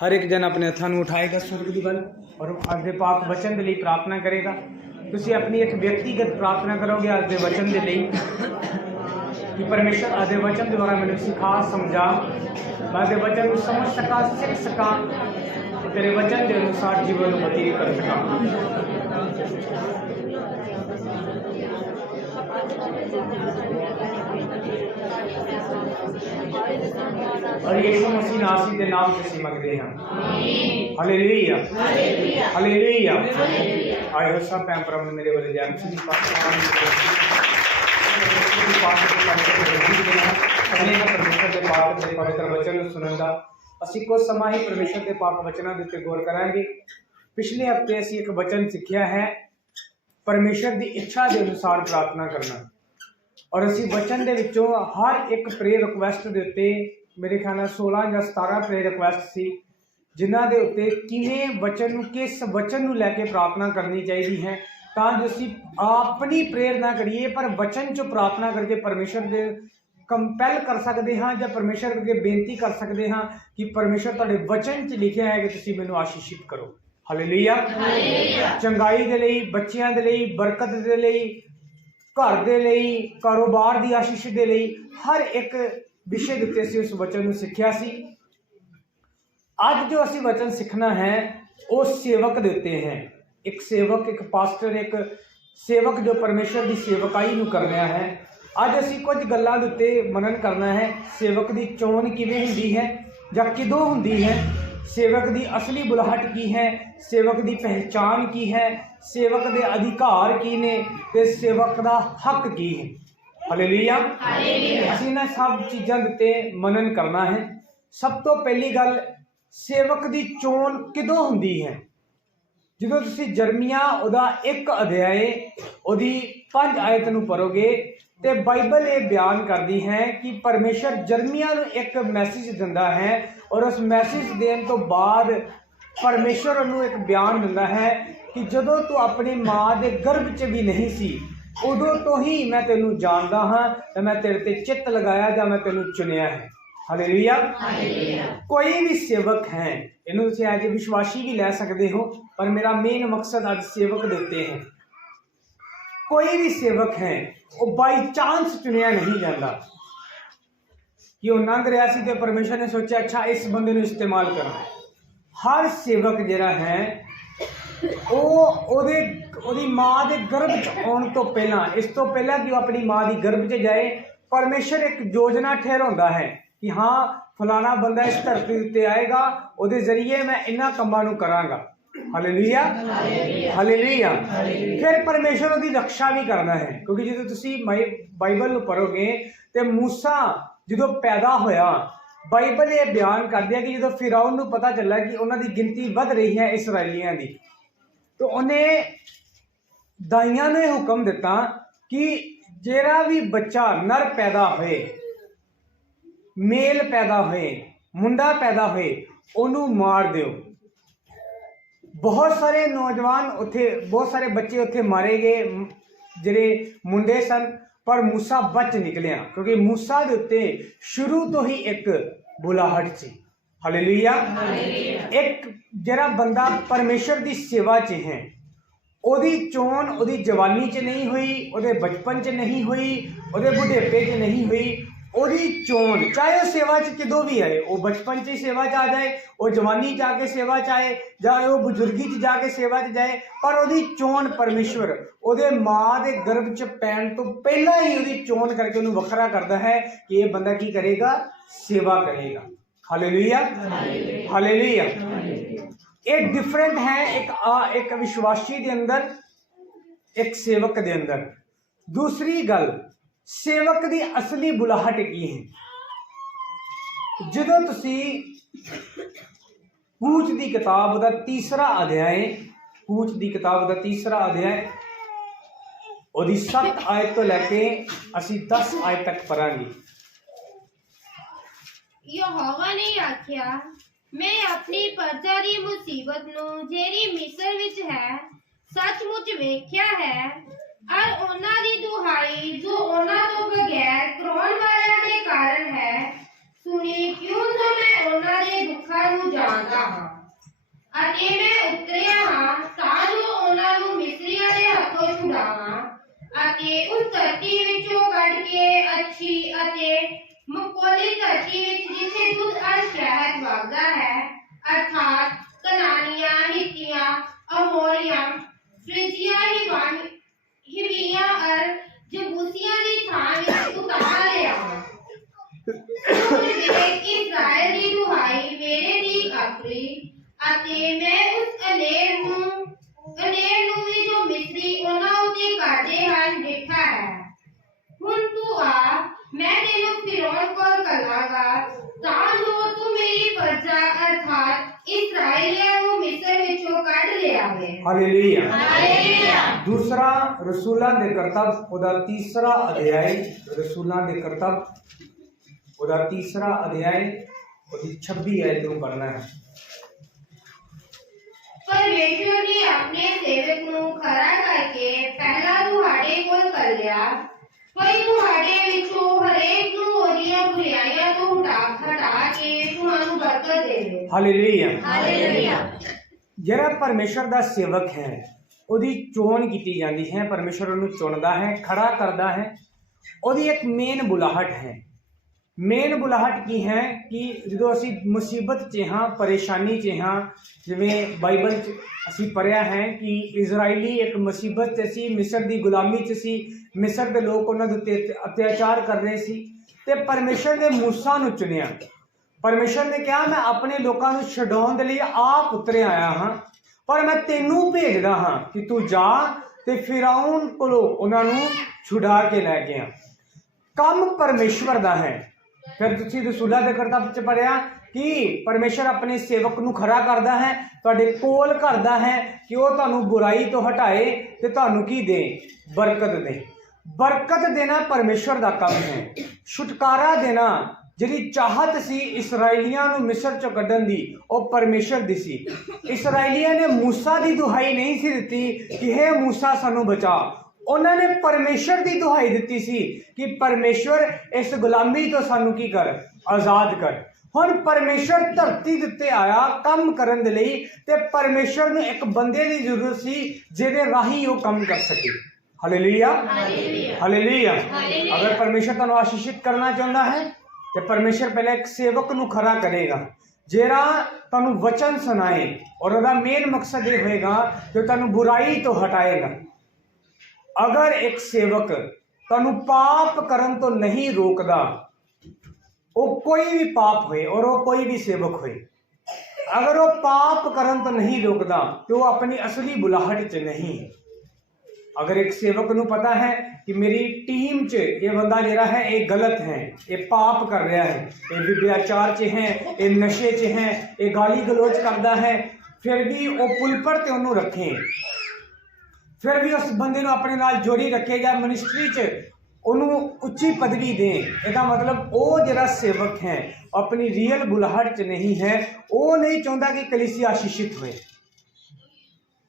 हर एक जन अपने हत्थां नूं उठाएगा स्वर्ग दी वल और अज दे पाक वचन दे लई प्रार्थना करेगा। तुसीं अपनी एक व्यक्तिगत प्रार्थना करोगे अज दे वचन दे लई कि परमेश्वर अज दे वचन द्वारा मैनूं सिखा समझा, मैं अज दे वचन नूं समझ सकां, सीख सकां, तेरे वचन के अनुसार जीवन नूं बतीत कर सकां। और यीशु मसीह नासरी के नाम से सी मंगते हैं। Hallelujah hallelujah. आए हो सब भैन भरा मेरे वाले जैन सिंह परमेश्वर के पाक के पवित्र वचन सुनने का ਅਸੀਂ कुछ समा ही परमेश्वर के पाक वचनों के उत्ते गौर करांगे। पिछले हफ्ते असी एक वचन सीखिया है परमेश्वर की इच्छा के अनुसार प्रार्थना करना, और असी वचन के विचों हर एक प्रेयर रिक्वेस्ट के उत्ते मेरे ख्याल 16 या 17 प्रेयर रिक्वेस्ट सी जिन्हां दे उत्ते किवें वचन नूं किस वचन नूं लैके प्रार्थना करनी चाहिए है, तां जो असी अपनी प्रेयर ना करिए पर वचन चो प्रार्थना करके परमेश्वर के कंपैल कर सकते हाँ या परमेश्वर अगे बेनती कर सकते हाँ कि परमेश्वर तुहाडे वचन च लिखिया है कि तुसीं मैनूं आशीषित करो। हालेलुया। चंगाई दे लई, बच्चियां दे लई, बरकत दे लई, घर दे लई, कारोबार दी आशीष दे लई, हर एक विषय दे उत्ते असीं उस वचन नूं सिੱਖਿਆ सी। अज जो असीं वचन सीखना है वो सेवक दे उत्ते है। एक सेवक, एक पास्टर, एक सेवक जो परमेश्वर की सेवकाई नूं कर रहा है। अज असीं कुछ गल्लां दे उत्ते मनन करना है। सेवक की चोण किवें हुंदी है जां किदों हुंदी है, सेवक की असली बुलाहट की है, सेवक की पहचान की है, सेवक के अधिकार की ने ते सेवक का हक की है। हालेलुया। असीं इन्हां सब चीज़ां दे उत्ते मनन करना है। सब तो पहली गल, सेवक की चोण किदों हुंदी है? ਜਦੋਂ ਤੁਸੀਂ ਜਰਮੀਆ ਉਹਦਾ 1 ਅਧਿਆਏ ਉਹਦੀ 5 ਆਇਤ ਨੂੰ ਪੜੋਗੇ ਤੇ ਬਾਈਬਲ ਇਹ ਬਿਆਨ ਕਰਦੀ ਹੈ ਕਿ ਪਰਮੇਸ਼ਰ ਜਰਮੀਆ ਨੂੰ ਇੱਕ ਮੈਸੇਜ ਦਿੰਦਾ ਹੈ, ਔਰ ਉਸ ਮੈਸੇਜ ਦੇਣ ਤੋਂ ਬਾਅਦ ਪਰਮੇਸ਼ਰ ਉਹਨੂੰ ਇੱਕ ਬਿਆਨ ਦਿੰਦਾ ਹੈ ਕਿ ਜਦੋਂ ਤੂੰ ਆਪਣੀ ਮਾਂ ਦੇ ਗਰਭ 'ਚ ਵੀ ਨਹੀਂ ਸੀ ਉਦੋਂ ਤੋਂ ही मैं ਤੈਨੂੰ ਜਾਣਦਾ ਹਾਂ ਤੇ ਮੈਂ ਤੇਰੇ ਤੇ ਚਿੱਤ ਲਗਾਇਆ ਜਾਂ ਮੈਂ ਤੈਨੂੰ ਚੁਣਿਆ है। हालेलुया। कोई भी सेवक है, इन्हों तुसीं एज ए विश्वासी भी लै सकते हो, पर मेरा मेन मकसद अज सेवक देते हैं। कोई भी सेवक है वो बाई चांस चुनिया नहीं जाता कि वह लंघ रहा सी ते परमेश्वर ने सोचा अच्छा इस बंदे नूं इस्तेमाल करा। हर सेवक जिहड़ा है ओदी माँ के गर्भ च आउण तो पहला, इस तो पहला कि वह अपनी माँ की गर्भ च जाए, परमेश्वर एक योजना ठहराउंदा है कि हाँ फलाना बंदा इस धरती उत्ते आएगा, उहदे जरिए मैं इन्हां कामां नूं करांगा। Hallelujah hallelujah. फिर परमेश्वर उहदी रक्षा भी करना है, क्योंकि जो तुसीं बाइबल नूं पढ़ोगे तो मूसा जो पैदा होया, बाइबल ये बयान करदी है कि जो फिरौन नूं पता चला कि उन्हां दी गिनती वध रही है इसराइलियां दी, तो उन्हें दाइयां ने हुक्म दिता कि जेड़ा भी बच्चा नर पैदा होए, मेल पैदा होए, मुंडा पैदा होए, उन्हों मार दिओ। बहुत सारे नौजवान उत्थे, बहुत सारे बच्चे उत्थे मारे गए जिहड़े मुंडे सन, पर मूसा बच निकलिया क्योंकि मूसा दे उत्ते शुरू तो ही एक बुलाहट सी। हालेलुया। एक जिहड़ा बंदा परमेश्वर की सेवा च है, ओदी चोण ओदी जवानी च नहीं हुई, ओदे बचपन च नहीं हुई, ओदे बुढ़ेपे च नहीं हुई। ओदी चोण चाहे वह सेवा च किदों भी आए, वो बचपन च सेवा च आ जाए, वो जवानी जाके सेवा च आए, चाहे वो बुजुर्गी च जाके सेवा च जाए, पर ओदी चोण परमेश्वर ओदे माँ के गर्भ च पैण तो पहला ही ओदी चोण करके उन्हें वखरा करता है कि ये बंदा की करेगा, सेवा करेगा। Hallelujah hallelujah. एक डिफरेंट है एक विश्वासी के अंदर, एक सेवक के अंदर। दूसरी गल, सेवक की असली बुलाहट की है। जो तुसी कूच की किताब का 3रा अध्याय, कूच की किताब का 3रा अध्याय और 7 आयत तो लैके असी 10 आयत तक पढ़ांगे। यहोवा ने आख्या, मैं अपनी प्रजा की मुसीबत नूं जेड़ी मिस्र विच है सचमुच वेख्या है, और उन्हां दी दुहाई जो उन्हां तो बगैर कराउण वालियां दे कारण है ਸੁਣੀ, ਕਿਉਂ ਜੋ ਮੈਂ ਉਹਨਾਂ ਦੇ ਦੁੱਖਾਂ ਨੂੰ ਜਾਣਦਾ ਹਾਂ ਅਤੇ ਮੈਂ ਉਤਰਿਆ ਹਾਂ ਤਾਂ ਜੋ ਉਹਨਾਂ ਨੂੰ ਮਿਸਰੀਆਂ ਦੇ ਹੱਥੋਂ ਛੁਡਾਵਾਂ ਅਤੇ ਉਸ ਧਰਤੀ ਵਿੱਚੋਂ ਕੱਢ ਕੇ ਅੱਛੀ ਅਤੇ ਮੁਕੋਲੀ ਧਰਤੀ ਵਿੱਚ ਜਿੱਥੇ ਦੁੱਧ ਅਤੇ ਸ਼ਹਿਦ ਵਗਦਾ ਹੈ, ਅਰਥਾਤ ਕਨਾਨੀਆਂ, ਹਿੱਤੀਆਂ, ਅਮੋਰੀਆਂ, ਫਰਿਜੀਆਂ, ਹਿਵੀਆਂ ਅਤੇ ਜਬੂਸੀਆਂ ਦੀ ਥਾਂ ਵਿੱਚ ਉਤਾਰ ਲਿਆ। ਹੁਣ ਵੇਖ, ਇਸਰਾਏਲ ਦੀ ਦੁਹਾਈ ਮੇਰੇ ਦੀ ਆਖਰੀ ਅਤੇ ਮੈਂ ਉਸ ਅਨੇਰ ਨੂੰ ਵੀ ਜੋ ਮਿਸਰੀ ਉਹਨਾਂ ਉੱਤੇ ਕਰਦੇ ਹਨ ਦੇਖਾ ਹੈ। ਹੁਣ ਤੂੰ ਆ, ਮੈਂ ਤੈਨੂੰ ਫਿਰੌਨ ਕੋਲ ਘੱਲਾਂਗਾ ਤਾਂ ਜੋ ਤੂੰ ਮੇਰੀ ਪ੍ਰਜਾ ਅਰਥਾਤ ਇਸਰਾਏਲੀਆਂ ਨੂੰ ਮਿਸਰ ਵਿੱਚੋਂ ਕੱਢ ਲਿਆਵੇ। हालेलुया। ਹਾਲੇਲੂਇਆ। दूसरा रसूलां दे करतब ओदा तीसरा अध्याय, रसूलां दे करतब ओदा तीसरा अध्याय ओदी 26 आयत ਨੂੰ ਪੜ੍ਹਨਾ ਹੈ। परमेश्वर ने अपने सेवक ਨੂੰ ਖੜਾ ਕਰਕੇ ਪਹਿਲਾਂ ਤੁਹਾਡੇ ਕੋਲ ਘੱਲਿਆ, ਕੋਈ ਤੁਹਾਡੇ ਵਿੱਚੋਂ ਹਰੇਕ ਨੂੰ ਉਹਦੀਆਂ ਬੁਰਾਈਆਂ ਤੋਂ ਹਟਾ ਕੇ ਤੁਹਾਨੂੰ ਬਰਕਤ ਦੇਵੇ। ਹਾਲੇਲੂਇਆ। ਹਾਲੇਲੂਇਆ। ਜਿਹੜਾ ਪਰਮੇਸ਼ਰ ਦਾ ਸੇਵਕ ਹੈ ਉਹਦੀ ਚੋਣ ਕੀਤੀ ਜਾਂਦੀ ਹੈ, ਪਰਮੇਸ਼ਰ ਉਹਨੂੰ ਚੁਣਦਾ ਹੈ, ਖੜਾ ਕਰਦਾ ਹੈ। ਉਹਦੀ ਇੱਕ ਮੇਨ ਬੁਲਾਹਟ ਹੈ। ਮੇਨ ਬੁਲਾਹਟ ਕੀ ਹੈ ਕਿ ਜਦੋਂ ਅਸੀਂ ਮੁਸੀਬਤ 'ਚ ਹਾਂ, ਪਰੇਸ਼ਾਨੀ 'ਚ ਹਾਂ, ਜਿਵੇਂ ਬਾਈਬਲ 'ਚ ਅਸੀਂ ਪੜ੍ਹਿਆ ਹੈ ਕਿ ਇਜ਼ਰਾਈਲੀ ਇੱਕ ਮੁਸੀਬਤ 'ਚ ਸੀ, ਮਿਸਰ ਦੀ ਗੁਲਾਮੀ 'ਚ ਸੀ, ਮਿਸਰ ਦੇ ਲੋਕ ਉਹਨਾਂ ਦੇ ਉੱਤੇ ਅਤਿਆਚਾਰ ਕਰ ਰਹੇ ਸੀ ਤੇ ਪਰਮੇਸ਼ਰ ਨੇ ਮੂਸਾ ਨੂੰ ਚੁਣਿਆ। ਪਰਮੇਸ਼ਰ ਨੇ ਕਿਹਾ ਮੈਂ ਆਪਣੇ ਲੋਕਾਂ ਨੂੰ ਛਡਾਉਣ ਦੇ ਲਈ ਆਪ ਉਤਰਿਆ ਆਇਆ ਹਾਂ, ਪਰ ਮੈਂ ਤੈਨੂੰ ਭੇਜਦਾ ਹਾਂ ਕਿ ਤੂੰ ਜਾ ਤੇ ਫਿਰੌਨ ਕੋਲੋਂ ਉਹਨਾਂ ਨੂੰ ਛੁਡਾ ਕੇ ਲੈ ਕੇ ਆ। ਕੰਮ ਪਰਮੇਸ਼ਵਰ ਦਾ ਹੈ। ਫਿਰ ਤੁਸੀਂ ਰਸੂਲਾਂ ਦੇ ਕਰਤੱਵ 'ਚ ਪੜ੍ਹਿਆ ਕਿ ਪਰਮੇਸ਼ਰ ਆਪਣੇ ਸੇਵਕ ਨੂੰ ਖੜਾ ਕਰਦਾ ਹੈ, ਤੁਹਾਡੇ ਕੋਲ ਕਰਦਾ ਹੈ ਕਿ ਉਹ ਤੁਹਾਨੂੰ ਬੁਰਾਈ ਤੋਂ ਹਟਾਏ ਤੇ ਤੁਹਾਨੂੰ ਕੀ ਦੇ? ਬਰਕਤ ਦੇ। ਬਰਕਤ ਦੇਣਾ ਪਰਮੇਸ਼ਰ ਦਾ ਕੰਮ ਹੈ। ਛੁਟਕਾਰਾ ਦੇਣਾ, ਜਿਹੜੀ ਚਾਹਤ ਸੀ ਇਸਰਾਈਲੀਆਂ ਨੂੰ ਮਿਸਰ ਚੋਂ ਕੱਢਣ ਦੀ, ਉਹ ਪਰਮੇਸ਼ਰ ਦੀ ਸੀ। ਇਸਰਾਈਲੀਆਂ ਨੇ ਮੂਸਾ ਦੀ ਦੁਹਾਈ ਨਹੀਂ ਸੀ ਦਿੱਤੀ ਕਿ ਹੇ ਮੂਸਾ ਸਾਨੂੰ ਬਚਾ, ਉਹਨਾਂ ਨੇ ਪਰਮੇਸ਼ਰ ਦੀ ਦੁਹਾਈ ਦਿੱਤੀ ਸੀ ਕਿ ਪਰਮੇਸ਼ਰ ਇਸ ਗੁਲਾਮੀ ਤੋਂ ਸਾਨੂੰ ਕੀ ਕਰ? ਆਜ਼ਾਦ ਕਰ। ਹੁਣ ਪਰਮੇਸ਼ਰ ਧਰਤੀ ਦੇ ਉੱਤੇ ਆਇਆ ਕੰਮ ਕਰਨ ਦੇ ਲਈ ਤੇ ਪਰਮੇਸ਼ਰ ਨੂੰ ਇੱਕ ਬੰਦੇ ਦੀ ਜ਼ਰੂਰਤ ਸੀ ਜਿਹਦੇ ਰਾਹੀਂ ਉਹ ਕੰਮ ਕਰ ਸਕੇ। ਹਾਲੇਲੂਇਆ। ਹਾਲੇਲੂਇਆ। ਅਗਰ ਪਰਮੇਸ਼ਰ ਤੁਹਾਨੂੰ ਆਸ਼ੀਸ਼ਿਤ ਕਰਨਾ ਚਾਹੁੰਦਾ ਹੈ ਤੇ ਪਰਮੇਸ਼ਰ ਪਹਿਲੇ ਇੱਕ ਸੇਵਕ ਨੂੰ ਖੜਾ ਕਰੇਗਾ ਜਿਹੜਾ ਤੁਹਾਨੂੰ ਵਚਨ ਸੁਣਾਏ, ਔਰ ਉਹਦਾ ਮੇਨ ਮਕਸਦ ਇਹ ਹੋਏਗਾ ਕਿ ਤੁਹਾਨੂੰ ਬੁਰਾਈ ਤੋਂ ਹਟਾਏਗਾ। ਅਗਰ ਇੱਕ ਸੇਵਕ ਤੁਹਾਨੂੰ ਪਾਪ ਕਰਨ ਤੋਂ ਨਹੀਂ ਰੋਕਦਾ, ਉਹ ਕੋਈ ਵੀ ਪਾਪ ਹੋਏ ਔਰ ਉਹ ਕੋਈ ਵੀ ਸੇਵਕ ਹੋਏ, ਅਗਰ ਉਹ ਪਾਪ ਕਰਨ ਤੋਂ ਨਹੀਂ ਰੋਕਦਾ ਤੇ ਉਹ ਆਪਣੀ ਅਸਲੀ ਬੁਲਾਹਟ 'ਚ ਨਹੀਂ। ਅਗਰ ਇੱਕ ਸੇਵਕ ਨੂੰ ਪਤਾ ਹੈ ਕਿ ਮੇਰੀ ਟੀਮ 'ਚ ਇਹ ਬੰਦਾ ਜਿਹੜਾ ਹੈ ਇਹ ਗਲਤ ਹੈ, ਇਹ ਪਾਪ ਕਰ ਰਿਹਾ ਹੈ, ਇਹ ਵਿਭਿਆਚਾਰ 'ਚ ਹੈ, ਇਹ ਨਸ਼ੇ 'ਚ ਹੈ, ਇਹ ਗਾਲੀ ਗਲੋਚ ਕਰਦਾ ਹੈ, ਫਿਰ ਵੀ ਉਹ ਪੁਲਪਟ ਤੇ ਉਹਨੂੰ ਰੱਖੇ, ਫਿਰ ਵੀ ਉਸ ਬੰਦੇ ਨੂੰ ਆਪਣੇ ਨਾਲ ਜੋੜੀ ਰੱਖੇ ਜਾਂ ਮਿਨਿਸਟਰੀ 'ਚ ਉਹਨੂੰ ਉੱਚੀ ਪਦਵੀ ਦੇ। ਇਹਦਾ ਮਤਲਬ ਉਹ ਜਿਹੜਾ ਸੇਵਕ ਹੈ ਆਪਣੀ ਰੀਅਲ ਬੁਲਾਹਟ 'ਚ ਨਹੀਂ ਹੈ। ਉਹ ਨਹੀਂ ਚਾਹੁੰਦਾ ਕਿ ਕਲੀਸਿਆ ਆਸ਼ੀਸ਼ਿਤ ਹੋਏ,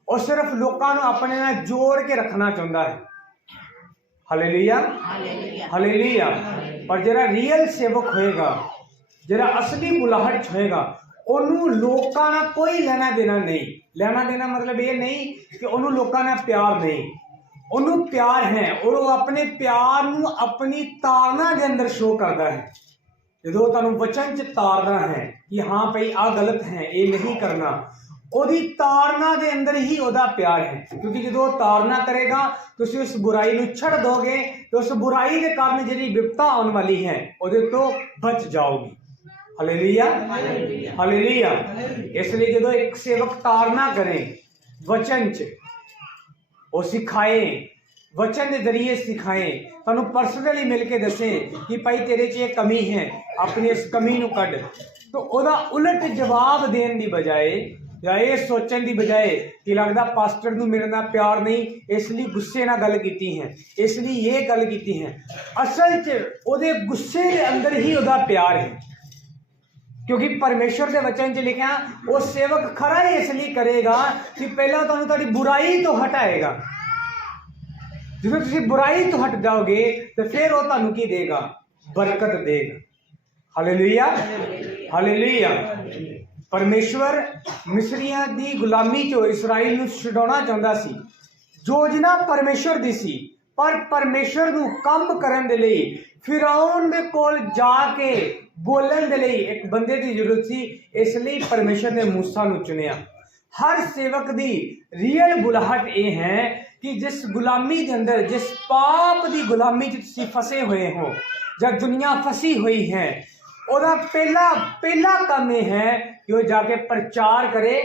ਉਹ ਸਿਰਫ ਲੋਕਾਂ ਨੂੰ ਆਪਣੇ ਨਾਲ ਜੋੜ ਕੇ ਰੱਖਣਾ ਚਾਹੁੰਦਾ ਹੈ। ਹਾਲੇਲੂਇਆ। ਹਾਲੇਲੂਇਆ। ਪਰ ਜਿਹੜਾ ਰੀਅਲ ਸੇਵਕ ਹੋਏਗਾ, ਜਿਹੜਾ ਅਸਲੀ ਬੁਲਾਹਟ 'ਚ ਹੋਏਗਾ, ਉਹਨੂੰ ਲੋਕਾਂ ਨਾਲ ਕੋਈ ਲੈਣਾ ਦੇਣਾ ਨਹੀਂ। ਲੈਣਾ ਦੇਣਾ ਮਤਲਬ ਇਹ ਨਹੀਂ ਕਿ ਉਹਨੂੰ ਲੋਕਾਂ ਨਾਲ ਪਿਆਰ ਨਹੀਂ, ਉਹਨੂੰ ਪਿਆਰ ਹੈ ਔਰ ਉਹ ਆਪਣੇ ਪਿਆਰ ਨੂੰ ਆਪਣੀ ਤਾੜਨਾ ਦੇ ਅੰਦਰ ਸ਼ੋਅ ਕਰਦਾ ਹੈ। ਜਦੋਂ ਤੁਹਾਨੂੰ ਵਚਨ 'ਚ ਤਾੜਨਾ ਹੈ ਕਿ ਹਾਂ ਭਈ ਆਹ ਗਲਤ ਹੈ, ਇਹ ਨਹੀਂ ਕਰਨਾ, ਉਹਦੀ ਤਾੜਨਾ ਦੇ ਅੰਦਰ ਹੀ ਉਹਦਾ ਪਿਆਰ ਹੈ। ਕਿਉਂਕਿ ਜਦੋਂ ਉਹ ਤਾੜਨਾ ਕਰੇਗਾ ਤੁਸੀਂ ਉਸ ਬੁਰਾਈ ਨੂੰ ਛੱਡ ਦੋਗੇ ਤੇ ਉਸ ਬੁਰਾਈ ਦੇ ਕਾਰਨ ਜਿਹੜੀ ਵਿਪਤਾ ਆਉਣ ਵਾਲੀ ਹੈ ਉਹਦੇ ਤੋਂ ਬਚ ਜਾਓਗੇ। ਹਾਲੇਲੂਇਆ। ਹਾਲੇਲੂਇਆ। ਇਸ ਲਈ ਜਦੋਂ ਇੱਕ ਸੇਵਕ ਤਾੜਨਾ ਕਰੇ ਵਚਨ 'ਚ, ਉਹ ਸਿਖਾਏ, ਵਚਨ ਦੇ ਜ਼ਰੀਏ ਸਿਖਾਏ, ਤੁਹਾਨੂੰ ਪਰਸਨਲੀ ਮਿਲ ਕੇ ਦੱਸੇ ਕਿ ਭਾਈ ਤੇਰੇ 'ਚ ਇਹ ਕਮੀ ਹੈ, ਆਪਣੀ ਇਸ ਕਮੀ ਨੂੰ ਕੱਢ, ਤਾਂ ਉਹਦਾ ਉਲਟ ਜਵਾਬ ਦੇਣ ਦੀ ਬਜਾਏ ਜਾਂ ਇਹ ਸੋਚਣ ਦੀ ਬਜਾਏ ਕਿ ਲੱਗਦਾ ਪਾਸਟਰ ਨੂੰ ਮੇਰੇ ਨਾਲ ਪਿਆਰ ਨਹੀਂ, ਇਸ ਲਈ ਗੁੱਸੇ ਨਾਲ ਗੱਲ ਕੀਤੀ ਹੈ, ਇਸ ਲਈ ਇਹ ਗੱਲ ਕੀਤੀ ਹੈ, ਅਸਲ 'ਚ ਉਹਦੇ ਗੁੱਸੇ ਦੇ ਅੰਦਰ ਹੀ ਉਹਦਾ ਪਿਆਰ ਹੈ। ਕਿਉਂਕਿ ਪਰਮੇਸ਼ਰ ਦੇ ਵਚਨ 'ਚ ਲਿਖਿਆ ਉਹ ਸੇਵਕ ਖਰਾ ਹੀ ਇਸ ਲਈ ਕਰੇਗਾ ਕਿ ਪਹਿਲਾਂ ਤੁਹਾਨੂੰ ਤੁਹਾਡੀ ਬੁਰਾਈ ਤੋਂ ਹਟਾਏਗਾ। ਜਦੋਂ ਤੁਸੀਂ ਬੁਰਾਈ ਤੋਂ ਹਟ ਜਾਓਗੇ ਤੇ ਫਿਰ ਉਹ ਤੁਹਾਨੂੰ ਕੀ ਦੇਗਾ? ਬਰਕਤ ਦੇਗਾ। Hallelujah, hallelujah. परमेश्वर मिस्रियां दी गुलामी चो इसराइल नूं छुड़ाउणा चाहुंदा सी। योजना परमेश्वर दी सी, पर परमेश्वर नूं काम करन दे लई फिरौन दे कोल जाके बोलन दे लई एक बंदे दी जरूरत सी। इसलिए परमेश्वर ने मूसा नूं चुनिया। हर सेवक दी रियल बुलाहट ये है कि जिस गुलामी के अंदर, जिस पाप की गुलामी च तुसीं फसे हुए हो, जब दुनिया फसी हुई है, ओदा पहला काम यह है कि वो जाके प्रचार करे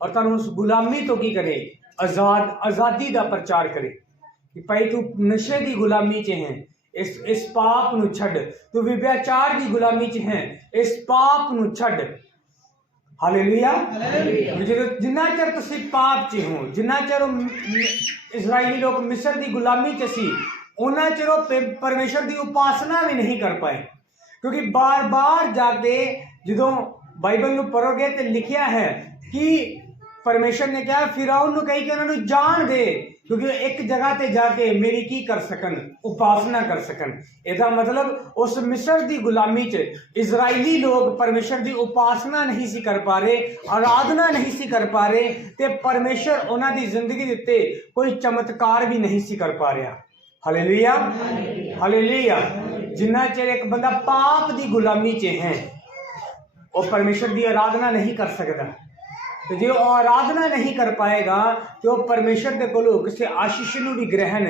और तुहानूं उस गुलामी तो की करे, आज़ादी का प्रचार करे कि भाई तू नशे की गुलामी च है, इस पाप नूं छड्ड। तू व्यभिचार की गुलामी च है, इस पाप नूं छड्ड। हालेलुया। जिन्ना चਿਰ ਤੁਸੀਂ पाप च हो, जिन्ना चਿਰ इजराइली लोग मिस्र की गुलामी च सी, उन्ना चिर परमेश्वर की उपासना भी नहीं कर पाए। क्योंकि बार बार जाके जो बाइबल में पढ़ोगे तो लिखा है कि परमेश्वर ने कहा फिरौन नूं कही कि उन्होंने जान दे, क्योंकि एक जगह ते जाके मेरी की कर सकन, उपासना कर सकन। इसका मतलब उस मिस्र की गुलामी च इजराइली लोग परमेश्वर की उपासना नहीं सी कर पा रहे, आराधना नहीं सी कर पा रहे, ते परमेश्वर उन्होंने जिंदगी के उत्ते कोई चमत्कार भी नहीं सी कर पा रहा। Hallelujah, hallelujah. जिन्ना चिर एक बंदा पाप की गुलामी च है, वो परमेश्वर की आराधना नहीं कर सकता। तो जो आराधना नहीं कर पाएगा तो परमेश्वर के कोलों किसी आशीष नूं भी ग्रहण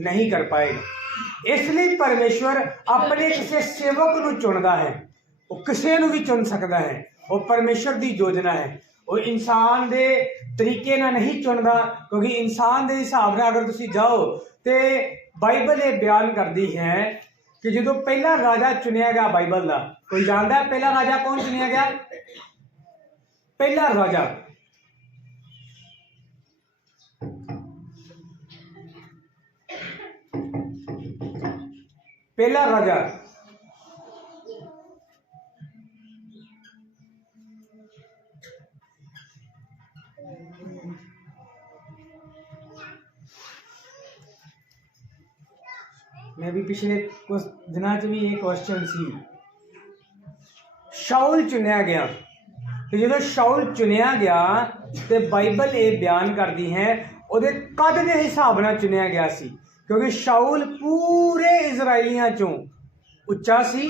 नहीं कर पाएगा। इसलिए परमेश्वर अपने किसी सेवक नूं चुनदा है, वो किसी नूं भी चुन सकता है। वो परमेश्वर की योजना है, वो इंसान के तरीके ना नहीं चुनता। क्योंकि इंसान के हिसाब से अगर तुसीं जाओ तो बाइबल ये बयान करती है कि जो पहला राजा चुनिया गया बाइबल का, कोई जानता है पहला राजा कौन चुनिया गया? पहला राजा मैं भी पिछले कुछ दिनों च भी एक क्वेश्चन सी, शाउल चुनिया गया। तो जो शाउल चुनिया गया तो बाइबल ये बयान करती है उहदे कद के हिसाब नाल चुनिया गया सी। क्योंकि शाउल पूरे इजराइलियां चों उच्चा सी,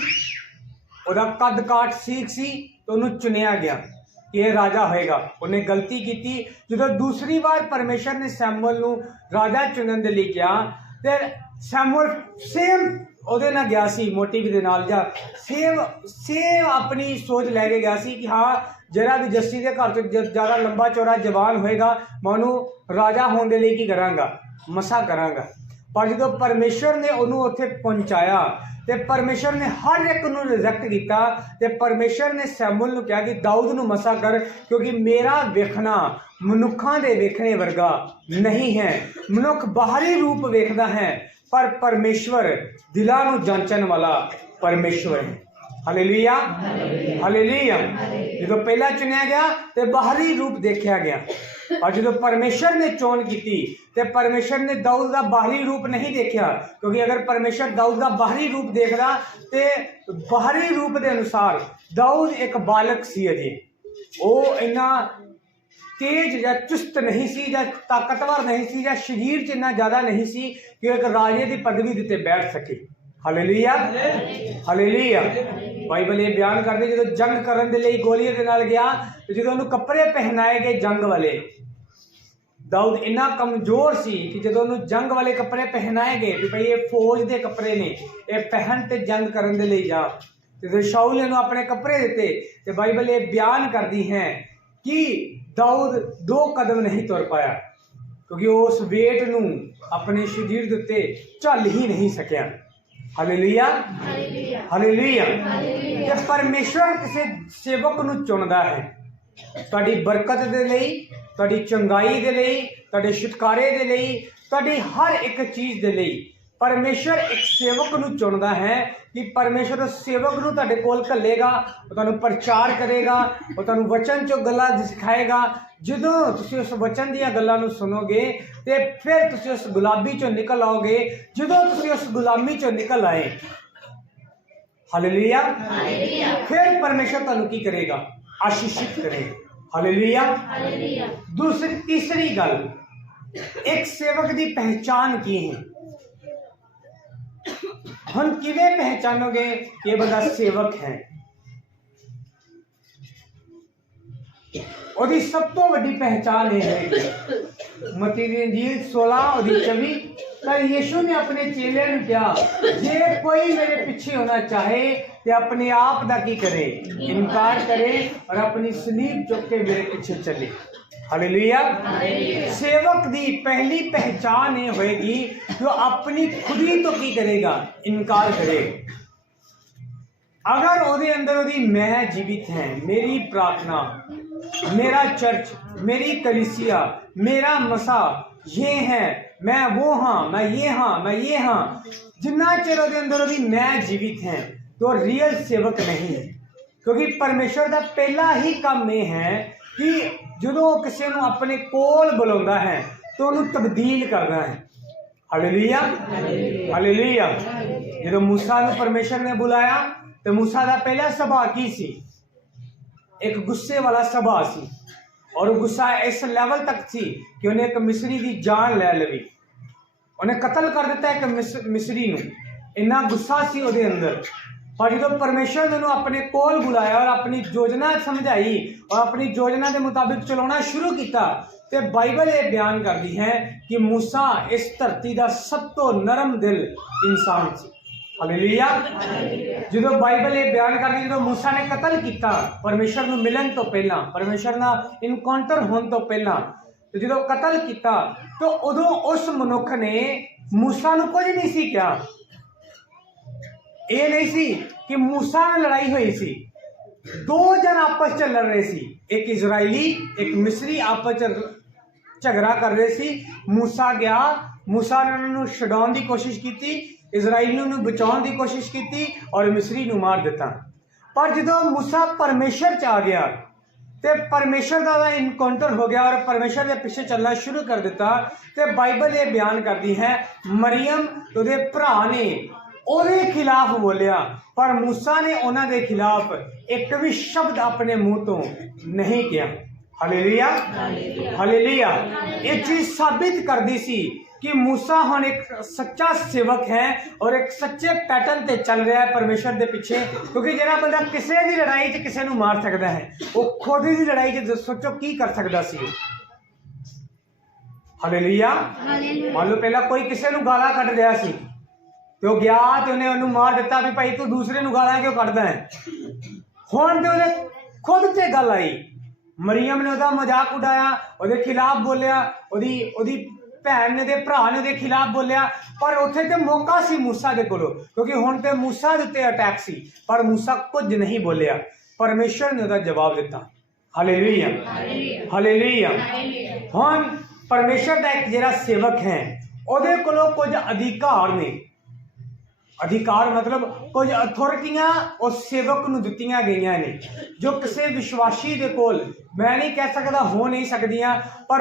उहदा कद काठ ठीक सी, तो उन्होंने चुनिया गया कि यह राजा होएगा। उन्हें गलती की। जो दूसरी बार परमेश्वर ने सैमुअल नूं राजा चुनन दे लई कहा तो सैमुअल सेम ਉਹਦੇ ਨਾਲ ਗਿਆ ਸੀ मोटिव ਦੇ ਨਾਲ, ਜਾਂ सेम अपनी सोच लैके गया सी कि हाँ जरा भी जस्सी के घर च ज़्यादा लंबा चौड़ा जवान होएगा मैं उन्होंने राजा होने के लिए की करांगा, मसा करांगा। पर जो परमेश्वर ने उन्होंने उत्थे पहुँचाया तो परमेश्वर ने हर एक नूं रिजेक्ट किया। तो परमेश्वर ने सैमुअल नूं कहा कि दाऊद नूं मसा कर, क्योंकि मेरा वेखना मनुखों के वेखने वर्गा नहीं है। मनुख बाहरी रूप वेखदा है, पर परमेश्वर दिलां नूं जांचण वाला परमेश्वर है। Hallelujah, hallelujah. जो पहला चुनिया गया तो बाहरी रूप देखा गया, और जो परमेश्वर ने चोन की तो परमेश्वर ने दाऊद का बाहरी रूप नहीं देखा। क्योंकि अगर परमेश्वर दाऊद का बाहरी रूप देखदा तो बाहरी रूप के अनुसार दाऊद एक बालक सी, अजे वो इन्ना तेज या चुस्त नहीं सी, या ताकतवर नहीं सी, या शरीर च इन्ना ज़्यादा नहीं सी कि एक राजे की पदवी उत्ते बैठ सके। Hallelujah, hallelujah. बाइबल ये बयान करती जो जंग करने के लिए गोलियत के नाल गया तो जो उन्होंने कपड़े पहनाए गए जंग वाले, दाऊद इन्ना कमजोर सी कि जो उन्होंने जंग वाले कपड़े पहनाए गए कि भाई ये फौज के कपड़े ने, ये पहन ते जंग करने के लिए जा, तो शाऊल ने अपने कपड़े दिते तो बाइबल ये बयान करती है कि दाऊद 2 कदम नहीं तुर पाया, क्योंकि उस वेट नूं अपने शरीर के उत्ते झल ही नहीं सकिया। Hallelujah, hallelujah. ते परमेश्वर किसी सेवक नूं चुनदा है तुहाडी बरकत दे लई, तुहाडी चंगाई दे लई, तुहाडे छुटकारे दे लई, तुहाडी हर एक चीज़ दे लई। परमेश्वर एक सेवक नूं चुनदा है कि परमेश्वर उस सेवक नूं तुहाडे कोल घल्लेगा, वो तुहानूं प्रचार करेगा, वो तुहानूं वचन चों गल्लां सिखाएगा। जदों तुसीं उस वचन दीयां गल्लां नूं सुनोगे तो फिर तुसीं उस गुलामी चों निकल आओगे। जदों तुसीं उस गुलामी चों निकल आए, हालेलुया। हालेलुया। फिर परमेश्वर तुहानू की करेगा, आशीषित करेगा। हालेलुया। हालेलुया। दूसरी तीसरी गल, एक सेवक की पहचान की है। हम किवें पहचानोगे कि ये बंदा सेवक है? ਉਹਦੀ ਸਭ ਤੋਂ ਵੱਡੀ ਪਹਿचान ਇਹ ਹੈ, ਮਤੀ ਦੀ ਇੰਜੀਲ 16 ਉਹਦੀ 24, ਤਾਂ ਯीशु ਨੇ ਆਪਣੇ ਚੇਲਿਆਂ ਨੂੰ ਕਿਹਾ, ਜੇ ਕੋਈ ਮੇਰੇ ਪਿੱਛੇ ਹੋਣਾ ਚਾਹੇ ਤੇ ਆਪਣੇ ਆਪ ਦਾ ਕੀ ਕਰੇ, ਇਨਕਾਰ ਕਰੇ और अपनी सलीब चुक के मेरे पीछे चले। हालेलुया। सेवक दी पहली पहचान ये होएगी जो अपनी खुद ही तो की करेगा, इनकार करेगा। अगर ਉਹਦੇ ਅੰਦਰ ਉਹਦੀ मैं जीवित है, मेरी प्रार्थना, मेरा चर्च, मेरी कलीसिया, मेरा मसा ये है, मैं वो हाँ, मैं ये हाँ, मैं ये हाँ, जिन्ना चਿਰ ਉਹਦੇ ਅੰਦਰ ਉਹਦੀ मैं जीवित है तो रियल सेवक नहीं है। क्योंकि परमेश्वर का पहला ही काम ये है कि ਜਦੋਂ ਕਿਸੇ ਨੂੰ ਆਪਣੇ ਕੋਲ ਬੁਲਾਉਂਦਾ ਹੈ तो ਉਹਨੂੰ ਤਬਦੀਲ ਕਰਦਾ ਹੈ। हालेलुया। हालेलुया। ਜਦੋਂ मूसा ਨੂੰ परमेश्वर ने बुलाया तो मूसा का पहला सुभाव की सी, एक गुस्से वाला सुभाव सी, और गुस्सा इस लेवल तक थी कि उन्हें एक मिस्री की जान ले लवी, उन्हें कत्ल कर दिता एक मिस्री नूं। इन्ना गुस्सा सी उहदे अंदर। पर जो परमेश्वर ने उन्हें अपने कोल बुलाया और अपनी योजना समझाई और अपनी योजना के मुताबिक चलाना शुरू किया, तो बाइबल ये बयान करती है कि मूसा इस धरती का सब तो नरम दिल इंसान सी। हालेलुया। जो बाइबल ये बयान करती, जो मूसा ने कत्ल किया परमेश्वर को मिलन तो पहला, परमेश्वर ना इनकाउंटर होने तो पहला, तो जो कत्ल किया तो उदों उस मनुख ने मूसा को कुछ नहीं सी कहा। ये नहीं सी कि मूसा में लड़ाई हुई सी, दो जन आपस च लड़ रहे सी, एक इजराइली एक मिस्री आपस च झगड़ा कर रहे सी। मूसा गया, मूसा ने उन्होंने छुड़ाने की कोशिश की, इजराइली ने बचाने की कोशिश की और मिस्री को मार दिता। पर जो मूसा परमेश्वर च आ गया तो परमेश्वर का इनकाउंटर हो गया और परमेश्वर के पीछे चलना शुरू कर दिता। तो बाइबल ये बयान करती है, मरियम उहदे भरा ने ਉਹਦੇ खिलाफ बोलिया, पर मूसा ने उन्होंने खिलाफ एक भी शब्द अपने मुंह तो नहीं किया। हालेलुया। हालेलुया। ये चीज साबित कर दी सी कि मूसा हुण एक सच्चा सेवक है और एक सच्चे पैटर्न ते चल रहा है परमेश्वर के पीछे। क्योंकि जिहड़ा बंदा किसी की लड़ाई च किसी नूं मार सकता है, वो खुद की लड़ाई च सोचो की कर सकता सी। हालेलुया। मान लो पहला कोई किसी नूं गाला कढ़ रहा सी, तो गया तो उन्हें उन्हें मार दिता भी भाई तू दूसरे नूं गाला क्यों कढ़दा है। हुण ते उहदे खुद ते गल आई, मरियम ने उसका मजाक उड़ाया, उसके खिलाफ बोलिया, ओदी भैन ने भरा ने उसके खिलाफ बोलिया। पर उत्थे ते मौका सी मूसा दे कोलों, क्योंकि हुण ते मूसा दे उत्ते अटैक सी, पर मूसा कुछ नहीं बोलिया, परमेश्वर ने उसका जवाब दिता। हालेलुया। हालेलुया। हुण परमेश्वर का एक जिहड़ा सेवक है उसदे कोलों कुछ अधिकार ने, अधिकार मतलब कुछ अथॉरिटियां उस सेवक नूं दित्तियां गईयां ने जो किसी विश्वासी दे कोल, मैं नहीं कह सकता हो नहीं सकदियां, पर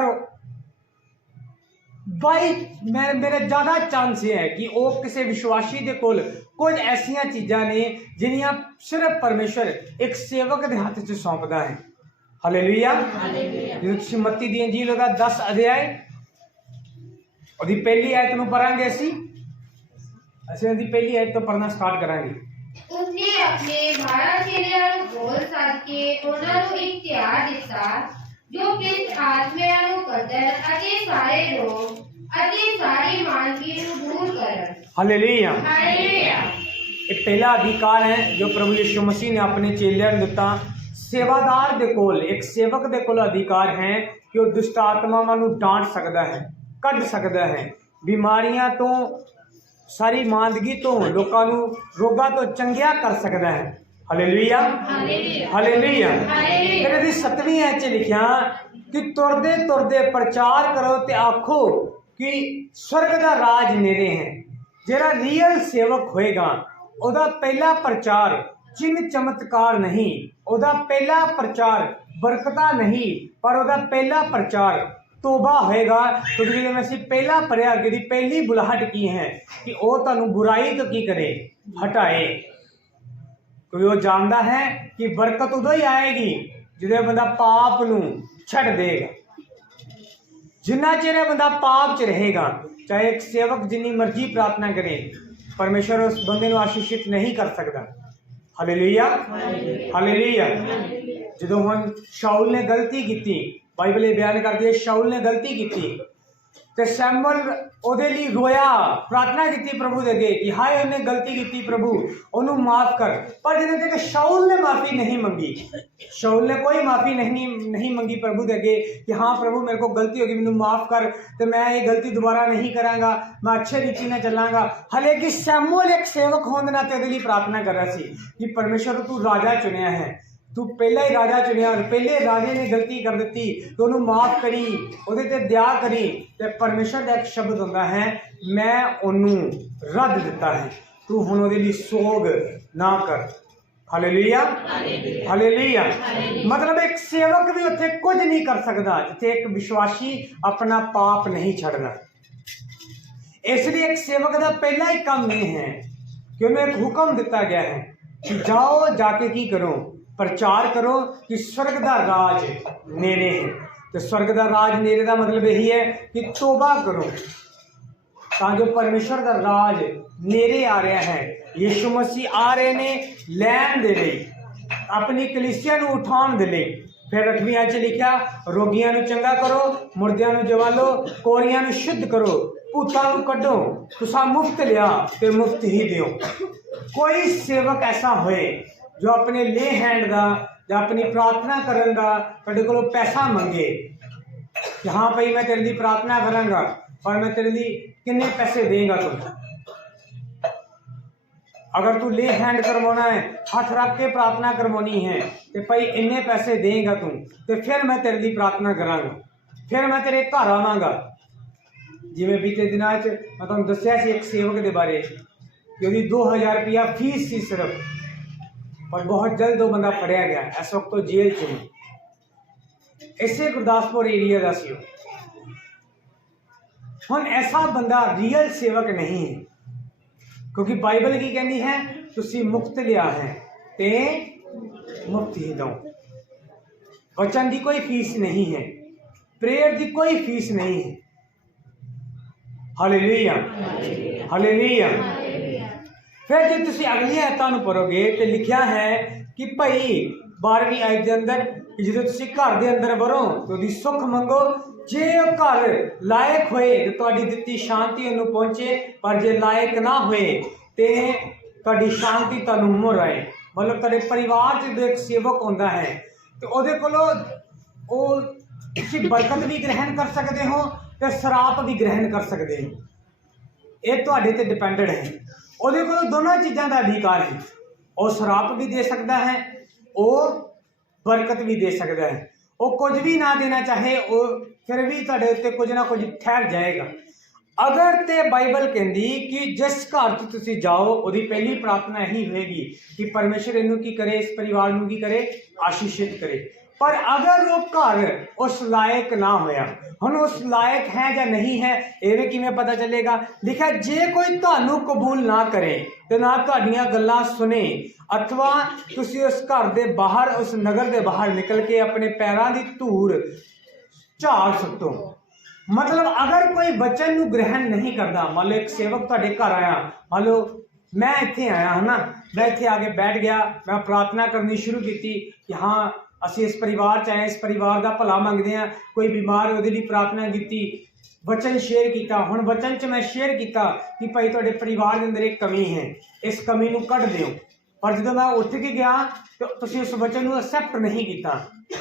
मेरे ज़्यादा चांस ये है कि वो किसी विश्वासी दे कोल कुछ ऐसिया चीज़ां ने जिन्हियां सिर्फ परमेश्वर एक सेवक के हाथ च सौंपदा है। हालेलुया। जो तुसीं मत्ती दी इंजील उहदा 10 अध्याय उहदी पहली आयत नूं पढ़ांगे ਅਸੀਂ ਉਹਦੀ ਪਹਿਲੀ ਆਇਤ ਤੋਂ ਪੜਨਾ ਸਟਾਰਟ ਕਰਾਂਗੇ। उसने अपने 12 चेलिਆਂ ਨੂੰ ਕੋਲ ਸੱਦ ਕੇ ਉਹਨਾਂ ਨੂੰ ਇਖਤਿਆਰ ਦਿੱਤਾ ਜੋ ਕਿੰਚ ਆਤਮਿਆਂ ਨੂੰ ਕਦਰ ਅਤੇ ਸਾਰੇ ਰੋਗ ਅਤੇ ਸਾਰੀ ਮਾਨਗੀ ਨੂੰ दूर ਕਰਨ। हालेलुया। हालेलुया। ये पहला अधिकार है जो प्रभु यीशु मसीह ने अपने चेलिਆਂ ਨੂੰ ਦਿੱਤਾ। सेवादार ਦੇ ਕੋਲ, एक सेवक ਦੇ ਕੋਲ अधिकार है कि वो दुष्ट आत्मावां ਨੂੰ डांट सकता है, ਕੱਢ सकता है, बीमारियां तो सारी मांदगी तो लोगों रोगा तो चंगिया कर सकता है। हालेलुया। हालेलुया। फिर भी 7वीं आयत च लिखिया कि तुरदे तुरदे प्रचार करो ते आखो कि स्वर्ग का राज नेड़े है। जिहड़ा रियल सेवक होएगा ਉਹਦਾ पहला प्रचार चिन्ह चमत्कार नहीं, ਉਹਦਾ पहला प्रचार बरकता नहीं, पर ਉਹਦਾ पहला प्रचार तोबा होएगा। क्योंकि जिवें असीं पहला पढ़िया अगे दी पहली बुलाहट की है कि वो तुहानूं बुराई तो की करे, हटाए। क्योंकि वो जानता है कि बरकत उदों ही आएगी जो बंदा पाप नूं छड़ देगा। जिन्ना चिर बंदा पाप च रहेगा, चाहे एक सेवक जिन्नी मर्जी प्रार्थना करे, परमेश्वर उस बंदे नूं आशीषित नहीं कर सकता। Hallelujah, hallelujah. जो हुण शाऊल ने गलती की, बाइबल ये बयान करती है, शाऊल ने गलती की तो शैमुअल ਉਹਦੇ ਲਈ रोया, प्रार्थना की प्रभु दे अगे कि हाय उन्हें गलती की प्रभु उन्होंने माफ कर। पर जिन्हें तक शाऊल ने माफ़ी नहीं मंगी, शाऊल ने कोई माफ़ी नहीं मंगी प्रभु दे अगे कि हाँ प्रभु मेरे को गलती होगी, मैनू माफ़ कर तो मैं ये गलती दोबारा नहीं करांगा, मैं अच्छे रीति में चलांगा। हले कि शैमुअल एक सेवक होने के नाते ਉਹਦੇ ਲਈ प्रार्थना कर रहा सी कि परमेश्वर तू राजा चुनिया है, तू पहला ही राजा चुनिया, पहले राजे ने गलती कर दी तो उन्होंने माफ़ करी, ਉਹਦੇ ते दया करी। तो परमेश्वर का एक शब्द होता है, मैं उन्होंने रद्द दिता है, तू हुण ਉਹਦੇ ਲਈ सोग ना कर। Hallelujah, hallelujah. मतलब एक सेवक भी उत्थे कुछ नहीं कर सकता जिथे एक विश्वासी अपना पाप नहीं छड़ना। इसलिए एक सेवक का पहला ही काम यह है कि उन्हें एक हुक्म दिता गया है कि जाओ जाके की करो, प्रचार करो कि स्वर्ग का राज नेड़े है। तो स्वर्ग का राज नेड़े का मतलब यही है कि तोबा करो तां जो परमेश्वर का राज नेड़े आ रहा है। यीशु मसीह आ रहे ने लैन दे लई, अपनी कलीसिया नूं उठाउण दे लई। फिर 8वीं च लिखा, रोगियां नूं चंगा करो, मुर्दियां नूं जवालो, कोरियां नूं शुद्ध करो, भूतां नूं कड्डो, तुसां मुफ्त लिया ते मुफ्त ही दिओ। कोई सेवक ऐसा होए जो अपने ले हैंड का या अपनी प्रार्थना करन का तुहाडे कोलों पैसा मंगे कि हाँ भाई मैं तेरे लिए प्रार्थना करांगा पर मैं तेरे लिए कितने पैसे देगा तू। अगर तू ले हैंड करवाना है, हाथ रख के प्रार्थना करवानी है तो भाई इन्ने पैसे देगा तू, तो फिर मैं तेरे लिए प्रार्थना करांगा, फिर मैं तेरे घर आवांगा। जिवें बीते दिनों मैं तुहानूं दस्सिया सी एक सेवक के बारे कि उसकी 2000 रुपया फीस सी सिर्फ, पर बहुत जल्द वो बंदा फड़िया गया, इस वक्त तो जेल च है। इसे गुरदासपुर एरिया का सी। हुण ऐसा बंदा रियल सेवक नहीं है, क्योंकि बाइबल की कहती है तुसी मुफ्त लिया है ते मुफ्त ही दो। वचन की कोई फीस नहीं है, प्रेयर की कोई फीस नहीं है। Hallelujah, hallelujah. फिर जो तुसी अगली आयतां नूं पढ़ोगे तो लिखा है कि भाई 12वीं आयत के अंदर जो तुसी घर के अंदर वरो तो उसकी सुख मंगो, जे घर लायक होए तो तुहाडी दित्ती शांति उन्होंने पहुंचे, पर जे लायक ना होए तो तुहाडी शांति तुहानूं मुड़ आए। मतलब तुहाडे परिवार च जो एक सेवक होंदा है तो उहदे कोलों ओ तुसी बरकत भी ग्रहण कर सकते हो तो शराप भी ग्रहण कर सकते हो। ये तुहाडे ते डिपेंडेड है। उहदे कोलों दोनों चीज़ों का अधिकार है, वो शराप भी दे सकता है, वो बरकत भी दे सकता है। वो कुछ भी ना देना चाहे वो फिर भी तुहाडे उत्ते कुछ ना कुछ ठहर जाएगा। अगर ते बाइबल कहती कि जिस घर च तुसी जाओ उसकी पहली प्रार्थना यही होएगी कि परमेश्वर इनू की करे, इस परिवार नू की करे, आशीषित करे। पर अगर वो घर उस लायक ना होया, हुण उस लायक है या नहीं है इवें किवें पता चलेगा? लिखा जे कोई तुहानू कबूल ना करे तो ना तुहाडीआं गल्लां सुने अथवा तुसी उस घर दे बाहर, उस नगर दे बाहर निकल के अपने पैरां दी धूड़ झाड़ सुट्टो। मतलब अगर कोई वचन नू ग्रहण नहीं करता, मान लो एक सेवक तुहाडे घर आया, मान लो मैं इत्थे आया है ना, मैं इत्थे आके बैठ गया, मैं प्रार्थना करनी शुरू की कि हाँ असीं इस परिवार च आए, इस परिवार का भला मंगते हैं, कोई बीमार है उसदे लई प्रार्थना की, वचन शेयर किया। हुण वचन च मैं शेयर किया कि भाई तुहाडे परिवार के अंदर एक कमी है, इस कमी नू कढ दिओ। पर जो मैं उठ के गया तो तुसीं उस वचन नू एक्सैप्ट नहीं किया,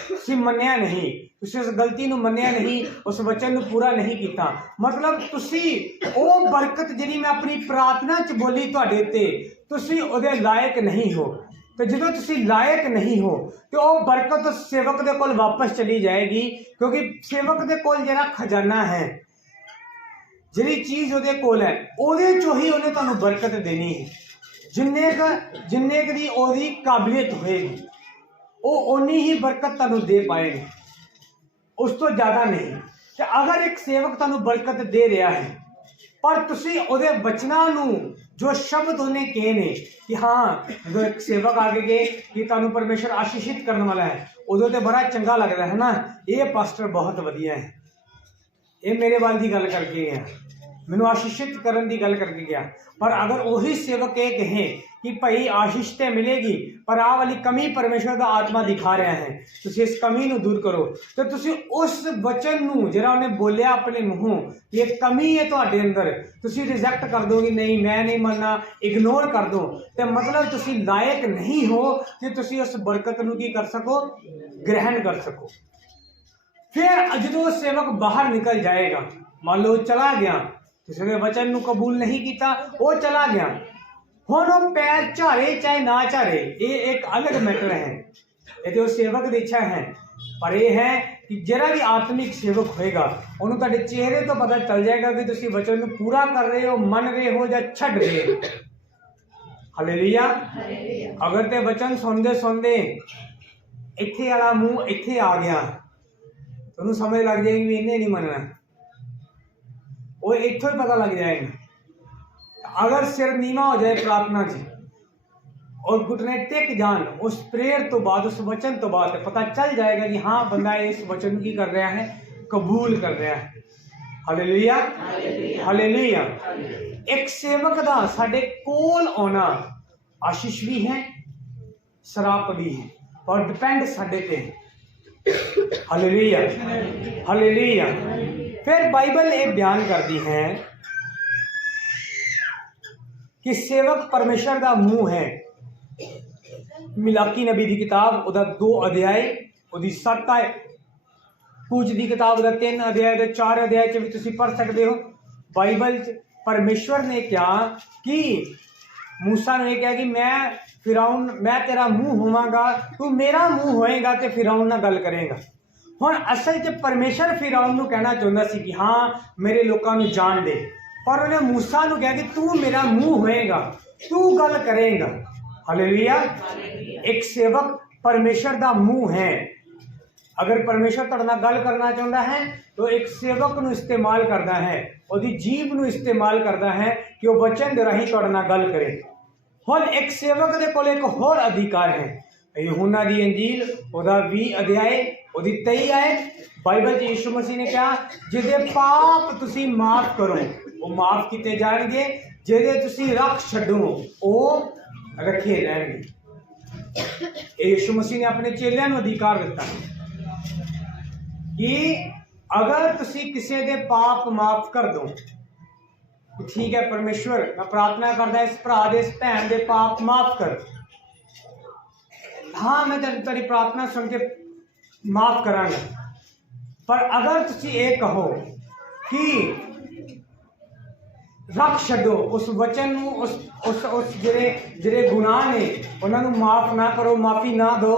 तुसीं मन्निया नहीं, तुसीं उस गलती नू मन्निया नहीं, उस वचन नू पूरा नहीं किया। मतलब तुसीं वो बरकत जिहड़ी मैं अपनी प्रार्थना च बोली तुहाडे उत्ते, तुसीं उहदे लायक नहीं हो। तो जो तुसी लायक नहीं हो तो वह बरकत उस सेवक के कोल वापस चली जाएगी, क्योंकि सेवक के कोल जिहड़ा खजाना है, जिहड़ी चीज़ उहदे कोल है, उहदे चों ही उन्हें तुहानूं बरकत देनी है। जिन्ने दी उहदी काबिलियत होएगी वो उन्नी ही बरकत तुहानूं दे पाएगा, उस तो ज़्यादा नहीं। तो अगर एक सेवक तुहानूं बरकत दे रहा है पर तुसी ਉਹਦੇ ਬਚਨਾਂ ਨੂੰ जो शब्द ਉਹਨੇ ਕਹੇ ਨੇ कि हाँ जो एक सेवक आगे गए कि ਤੁਹਾਨੂੰ परमेश्वर आशीषित करने वाला है, उदों तो बड़ा चंगा लगता है ना, ये पास्टर बहुत वधिया है, ये मेरे वाल की गल करके गया, मैनू आशीषित करने की गल करके गया। पर अगर वही सेवक ये कहे कि भाई आशीष तो मिलेगी पर आ वाली कमी परमेश्वर का आत्मा दिखा रहा है, तुसी इस कमी नू दूर करो, तो तुसी उस वचन नू जिहड़ा उन्हें बोलिया अपने मूहों ये कमी है तुहाडे अंदर, तुसी रिजेक्ट कर दो कि नहीं मैं नहीं मानना, इग्नोर कर दो, तो मतलब तुसी लायक नहीं हो कि तुसी उस बरकत नू की कर सको, ग्रहण कर सको। फिर जो सेवक बाहर निकल जाएगा, मान लो चला गया, किसी ने वचन नू कबूल नहीं किया, वो चला गया, हुण वो पैर झारे चाहे ना झारे ये एक अलग मैटर है, ये तो सेवक की इच्छा है। पर यह है कि जरा भी आत्मिक सेवक होएगा उन्होंने तुहाडे चेहरे तो पता चल जाएगा कि तुसी वचन नू पूरा कर रहे हो, मन रहे हो या छड़ रहे हो। हालेलुया। अगर ते वचन सुनते सुनते इत्थे वाला मुंह इत्थे आ गया, तुहानू समझ लग जाएगी भी इन्हें नहीं मनना, वो इत्थों ही पता लग जाएगा। अगर सिर नीवा हो जाए प्रार्थना जी और घुटने टेक जान उस प्रेयर तो बाद, उस वचन तो बाद पता चल जाएगा कि हाँ बंदा इस वचन की कर रहा है, कबूल कर रहा है। Hallelujah, hallelujah. एक सेवक दा साडे कोल आना आशीष भी है, श्राप भी है, और डिपेंड साडे ते। Hallelujah, hallelujah. फिर बाइबल ये बयान करती है कि सेवक परमेश्वर का मुंह है। मिलाकी नबी की किताब उहदा 2 अध्याय उहदी 7 आए, कूच की किताब उहदा 3 अध्याय ते 4 अध्याय च भी तुसीं पढ़ सकते हो। बाइबल च परमेश्वर ने कहा कि मूसा ने कहा कि मैं फिरौन, मैं तेरा मुंह होवांगा, तू मेरा मुंह होएगा ते फिरौन नाल गल करेगा। हुण असल च परमेश्वर फिरौन नूं कहना चाहुंदा सी कि हाँ मेरे लोकां नूं जान दे, पर उन्हें मूसा नूं कहा कि तू मेरा मुंह होएगा, तू गल करेगा। हालेलुया। एक सेवक परमेश्वर का मुंह है। अगर परमेश्वर तुहाडे नाल गल करना चाहुंदा है तो एक सेवक नूं इस्तेमाल करता है, उहदी जीभ नूं इस्तेमाल करता है कि वह वचन दे राहीं तुहाडे नाल गल करे। हुण एक सेवक दे कोल एक होर अधिकार है। यूहन्ना दी अंजील उहदा 20 अध्याय उहदी 23 आयत, बाइबल च यीशु मसीह ने कहा जिहदे पाप तुसीं माफ करो वो माफ किए जाएंगे, जिहदे तुसीं रख छड्डो वो रखे रहेंगे। यीशु मसीह ने अपने चेलियां नूं अधिकार दिता कि अगर तुसीं किसी दे पाप माफ कर दो, ठीक है परमेश्वर मैं प्रार्थना करदा इस भरा दे इस भैन दे पाप माफ कर, हाँ मैं तेरी प्रार्थना सुन के माफ करांगा। पर अगर तुसीं ये कहो कि रख छड्डो उस वचन नूं, उस जिहड़े गुनाह ने उन्हां नूं माफ ना करो, माफ़ी ना दो,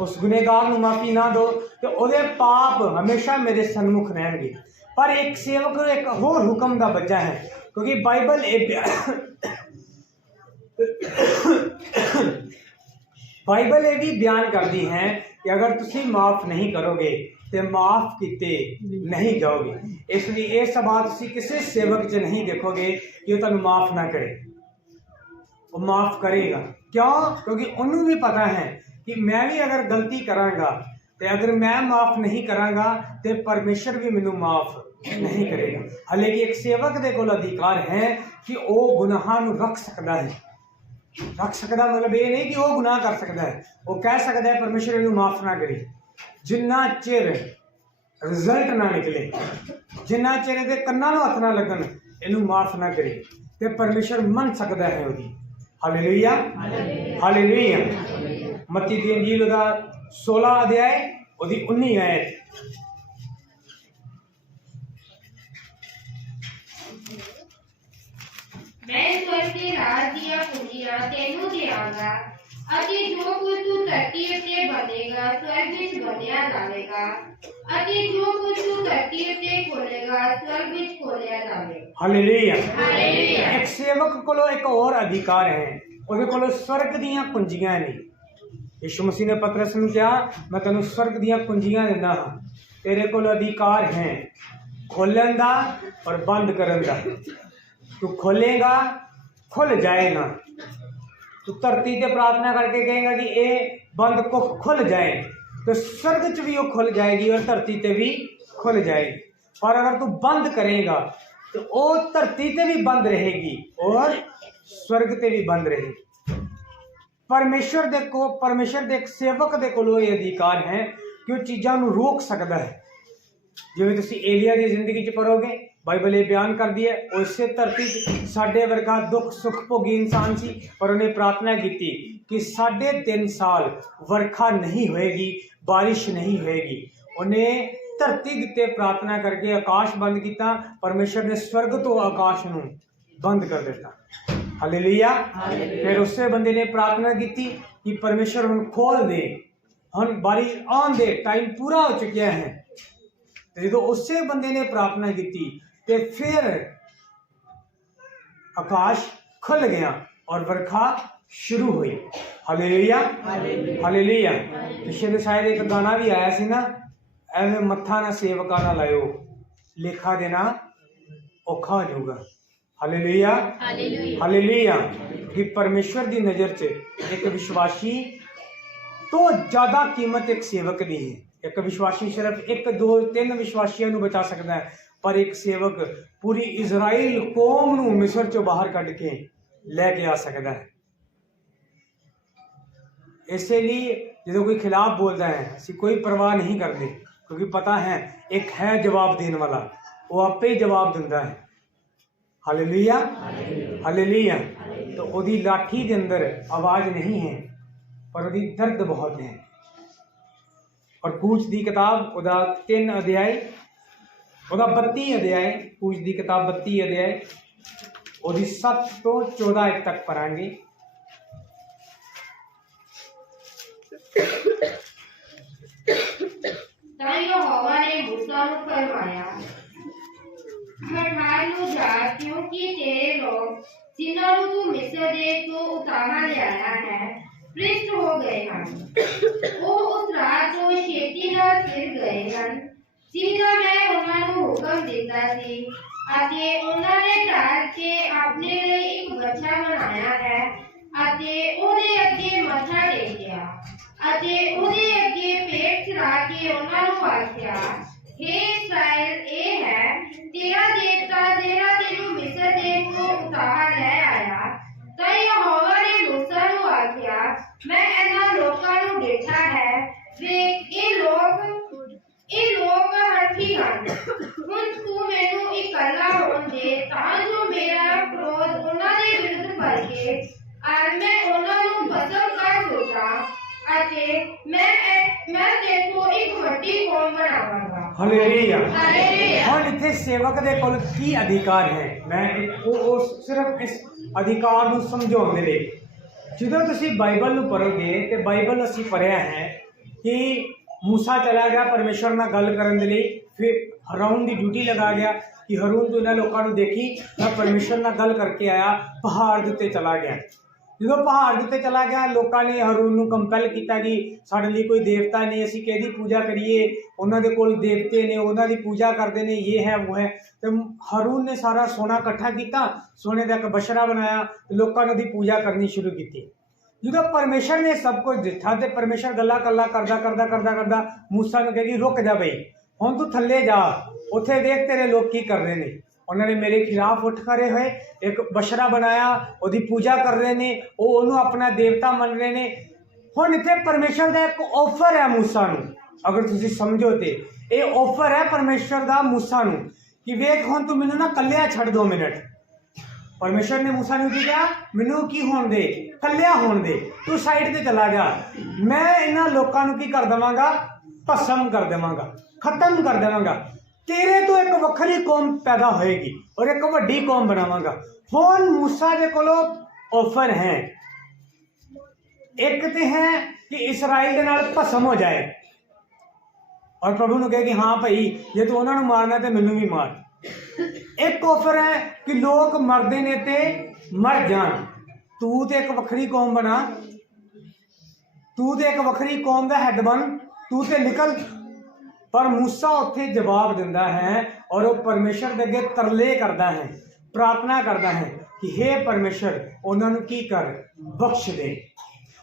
उस गुनहगार नूं माफ़ी ना दो, तो उहदे पाप हमेशा मेरे सन्मुख रहणगे। पर एक सेवक नूं एक होर हुक्म दा बच्चा है, क्योंकि बाइबल बाइबल ये भी बयान करती है कि अगर तुसीं माफ़ नहीं करोगे तो माफ़ किते नहीं जाओगे। इसलिए ये सब बात तुसीं किसी सेवक च नहीं देखोगे कि वो तुहानूं माफ़ ना करे, वो माफ़ करेगा। क्यों? क्योंकि उन्होंने भी पता है कि मैं भी अगर गलती करांगा तो अगर मैं माफ़ नहीं करांगा तो परमेश्वर भी मैनूं माफ़ नहीं करेगा। हालांकि एक सेवक दे कोल अधिकार है कि वो गुनाहां नूं रख सकता है। रख सकता मतलब ये नहीं कि वो गुनाह कर सकता है, वो कह सकता है परमेश्वर इन्हू माफ ना करे, जिन्ना चिर रिजल्ट ना निकले, जिन्ना चिर इहदे कन्नां नूं हत्थ ना लगन, इन्हू माफ ना करे, तो परमेश्वर मन सकता है उसकी। Hallelujah, hallelujah. मत्ती दी अंजील उहदा 16 अध्याय उहदी 19 आयत, मैं स्वर्ग के राज दिया पूंजियां तेनू देआंगा अति जो कुछ तू धरती उत्ते बनेगा स्वर्ग विच बनिया जावेगा अति जो कुछ तू धरती उत्ते खोलेगा स्वर्ग विच खोलिया जावेगा। Hallelujah, hallelujah. एक सेवक कोलो एक और अधिकार है, उहदे कोलो स्वर्ग दीयां कुंजियां ने। यीशु मसीह ने पतरस नूं कहा मैं तैनूं स्वर्ग दीयां कुंजियां दिंदा हां, तेरे कोल अधिकार है खोलन दा और बंद करन दा। तू खोलेगा खुल जाएगा। तू धरती ते प्रार्थना करके कहेगा कि ये बंद को खुल जाए, तो स्वर्ग च भी वो खुल जाएगी और धरती ते भी खुल जाएगी। और अगर तू बंद करेगा तो वो धरती ते भी बंद रहेगी और स्वर्ग ते भी बंद रहेगी। परमेश्वर दे एक सेवक दे कोल ये अधिकार है कि वो चीज़ों को रोक सकता है। जिवें तुसीं एलिया की जिंदगी च पढ़ोगे, बाइबल ये बयान कर दी है, उसे धरती साढ़े वर्गा दुख सुख भोगी इंसान सी, पर उन्हें प्रार्थना की कि 3.5 साल वर्खा नहीं होएगी, बारिश नहीं होएगी। उन्हें धरती दिते प्रार्थना करके आकाश बंद किया, परमेश्वर ने स्वर्ग तो आकाश नूं बंद कर दिता। हालेलुया। फिर उस बंदे ने प्रार्थना की कि परमेश्वर हुण खोल दे, हुण बारिश आन दे, टाइम पूरा हो चुका है। जो उस बंदे ने प्रार्थना की तो फिर आकाश खुल गया और वर्खा शुरू हुई। Hallelujah hallelujah. पिछले तो शायद एक गाना भी आया सी ना, एवें मत्था ना सेवका ना लायो, लेखा देना औखा हो जाऊगा। Hallelujah hallelujah. कि परमेश्वर की नज़र च एक विश्वासी तो ज़्यादा कीमत एक सेवक की है। एक विश्वासी सिर्फ 1 2 3 विश्वासियों को बचा सकता है, पर एक सेवक पूरी इजराइल कौम नूं मिस्र चों बाहर कढ़ के लैके आ सकता है। इसलिए जो कोई खिलाफ बोलता है असीं कोई परवाह नहीं करते, क्योंकि पता है एक है जवाब देने वाला, वो आपे ही जवाब दिंदा है। Hallelujah hallelujah. तो ओदी लाठी के अंदर आवाज़ नहीं है, पर ओदी दर्द बहुत है। और कूच की किताब ओदा 3 अध्याय, ओदा 32 अध्याय, कूच की किताब 32 अध्याय, ओदी 7 तो 14 तक पढ़ांगे। यहोवा ने मूसा को फरमाया, हटाए लो जा, क्योंकि तेरे लोग जिन्हां नूं तू मिस्र दे तो उतारा लिया है भ्रष्ट हो गए हैं। वो उस रात तो छेती नाल फिर गए हैं जिन्हां मैं उन्हां नूं हुक्म दिता सी, अते उन्हां ने डर के अपने लिए एक बच्चा बनाया है अते ओदे अगे मत्था टेकिया अते ओदे अगे पेट चढ़ा के उन्हां नूं आख्या, हे इस्राएल, ए है तेरा देवता जेड़ा तेनू मिस्र देश तो उतार ले आया। तो यहोवा ने मूसा नूं आख्या, मैं इन्हां लोकां नूं देखा है, वेख ये लोग हठी हन। हुण तू मैनू इकल्ला होण दे, तां जो मेरा क्रोध उन्हां दे विरुद्ध भड़के और मैं उन्हां नूं भस्म कर सोचा, अते मैं तेको एक वड्डी कौम बनावांगा। Hallelujah hallelujah. और इत्थे सेवक दे कोल की अधिकार है? मैं वो सिर्फ इस अधिकार नूं समझाउण दे लई, ਜਦੋਂ ਤੁਸੀਂ ਬਾਈਬਲ ਨੂੰ ਪੜ੍ਹੋਗੇ ਤੇ ਬਾਈਬਲ ਅਸੀਂ ਪੜ੍ਹਿਆ ਹੈ कि मूसा चला गया परमेश्वर ਨਾਲ ਗੱਲ ਕਰਨ ਦੇ ਲਈ, फिर हरून की ड्यूटी लगा गया कि हरून तो इन्होंने लोगों को देखी, मैं परमेश्वर ਨਾਲ ਗੱਲ करके आया, पहाड़ के उत्ते चला गया। जो पहाड़ के उत्ते चला गया, लोगों ने हरून को कंपैल किया कि साडे लिए कोई देवता नहीं, असीं किहदी पूजा करिए, उन्होंने कोल देवते ने, उन्होंने पूजा करते हैं, ये है वो है। तो हरून ने सारा सोना इकट्ठा किया, सोने का एक बछड़ा बनाया, लोगों ने उसकी पूजा करनी शुरू की। जो परमेश्वर ने सब कुछ दिता तो परमेश्वर गल्लां करदा मूसा नूं कहेगी, रुक जा बई, हुण तू थल्ले जा, उत्थे देख तेरे लोग की कर रहे हैं। उन्होंने मेरे खिलाफ उठ खड़े हुए, एक बछड़ा बनाया, उसकी पूजा कर रहे हैं, वो उन्होंने अपना देवता मन रहे हैं। हुण इत्थे परमेश्वर का एक ऑफर है मूसा नूं, अगर तुसीं समझो तो ये ऑफर है परमेश्वर का मूसा नूं कि वेख हुण तू मैनूं ना कल्लिया छड्ड 2 मिनट। परमेश्वर ने मूसा ने कहा, मैनू की होण दे, कल्लिया होण दे, तू साइड ते चला जा, मैं इन्हां लोकां नूं की कर देवांगा, भस्म कर देवांगा, खत्म कर देवांगा, तेरे तो एक वखरी कौम पैदा होएगी और एक वड्डी कौम बनावांगा। हुण मूसा दे कोलों ऑफर है, एक तो है कि इसराइल दे नाल भस्म हो जाए, और प्रभु ने कहे कि हाँ भाई जे तू उन्होंने मारना तो मैनू भी मार। एक ऑफर है कि लोग मरदे ने ते मर जान, तू तो एक वखरी कौम बना, तू तो एक वखरी कौम का हैड बन, तू तो निकल। पर मूसा उत्थे जवाब दिंदा है और वो परमेश्वर दे अगे तरले करदा है, प्रार्थना करता है कि हे परमेश्वर उन्होंने की कर बख्श दे।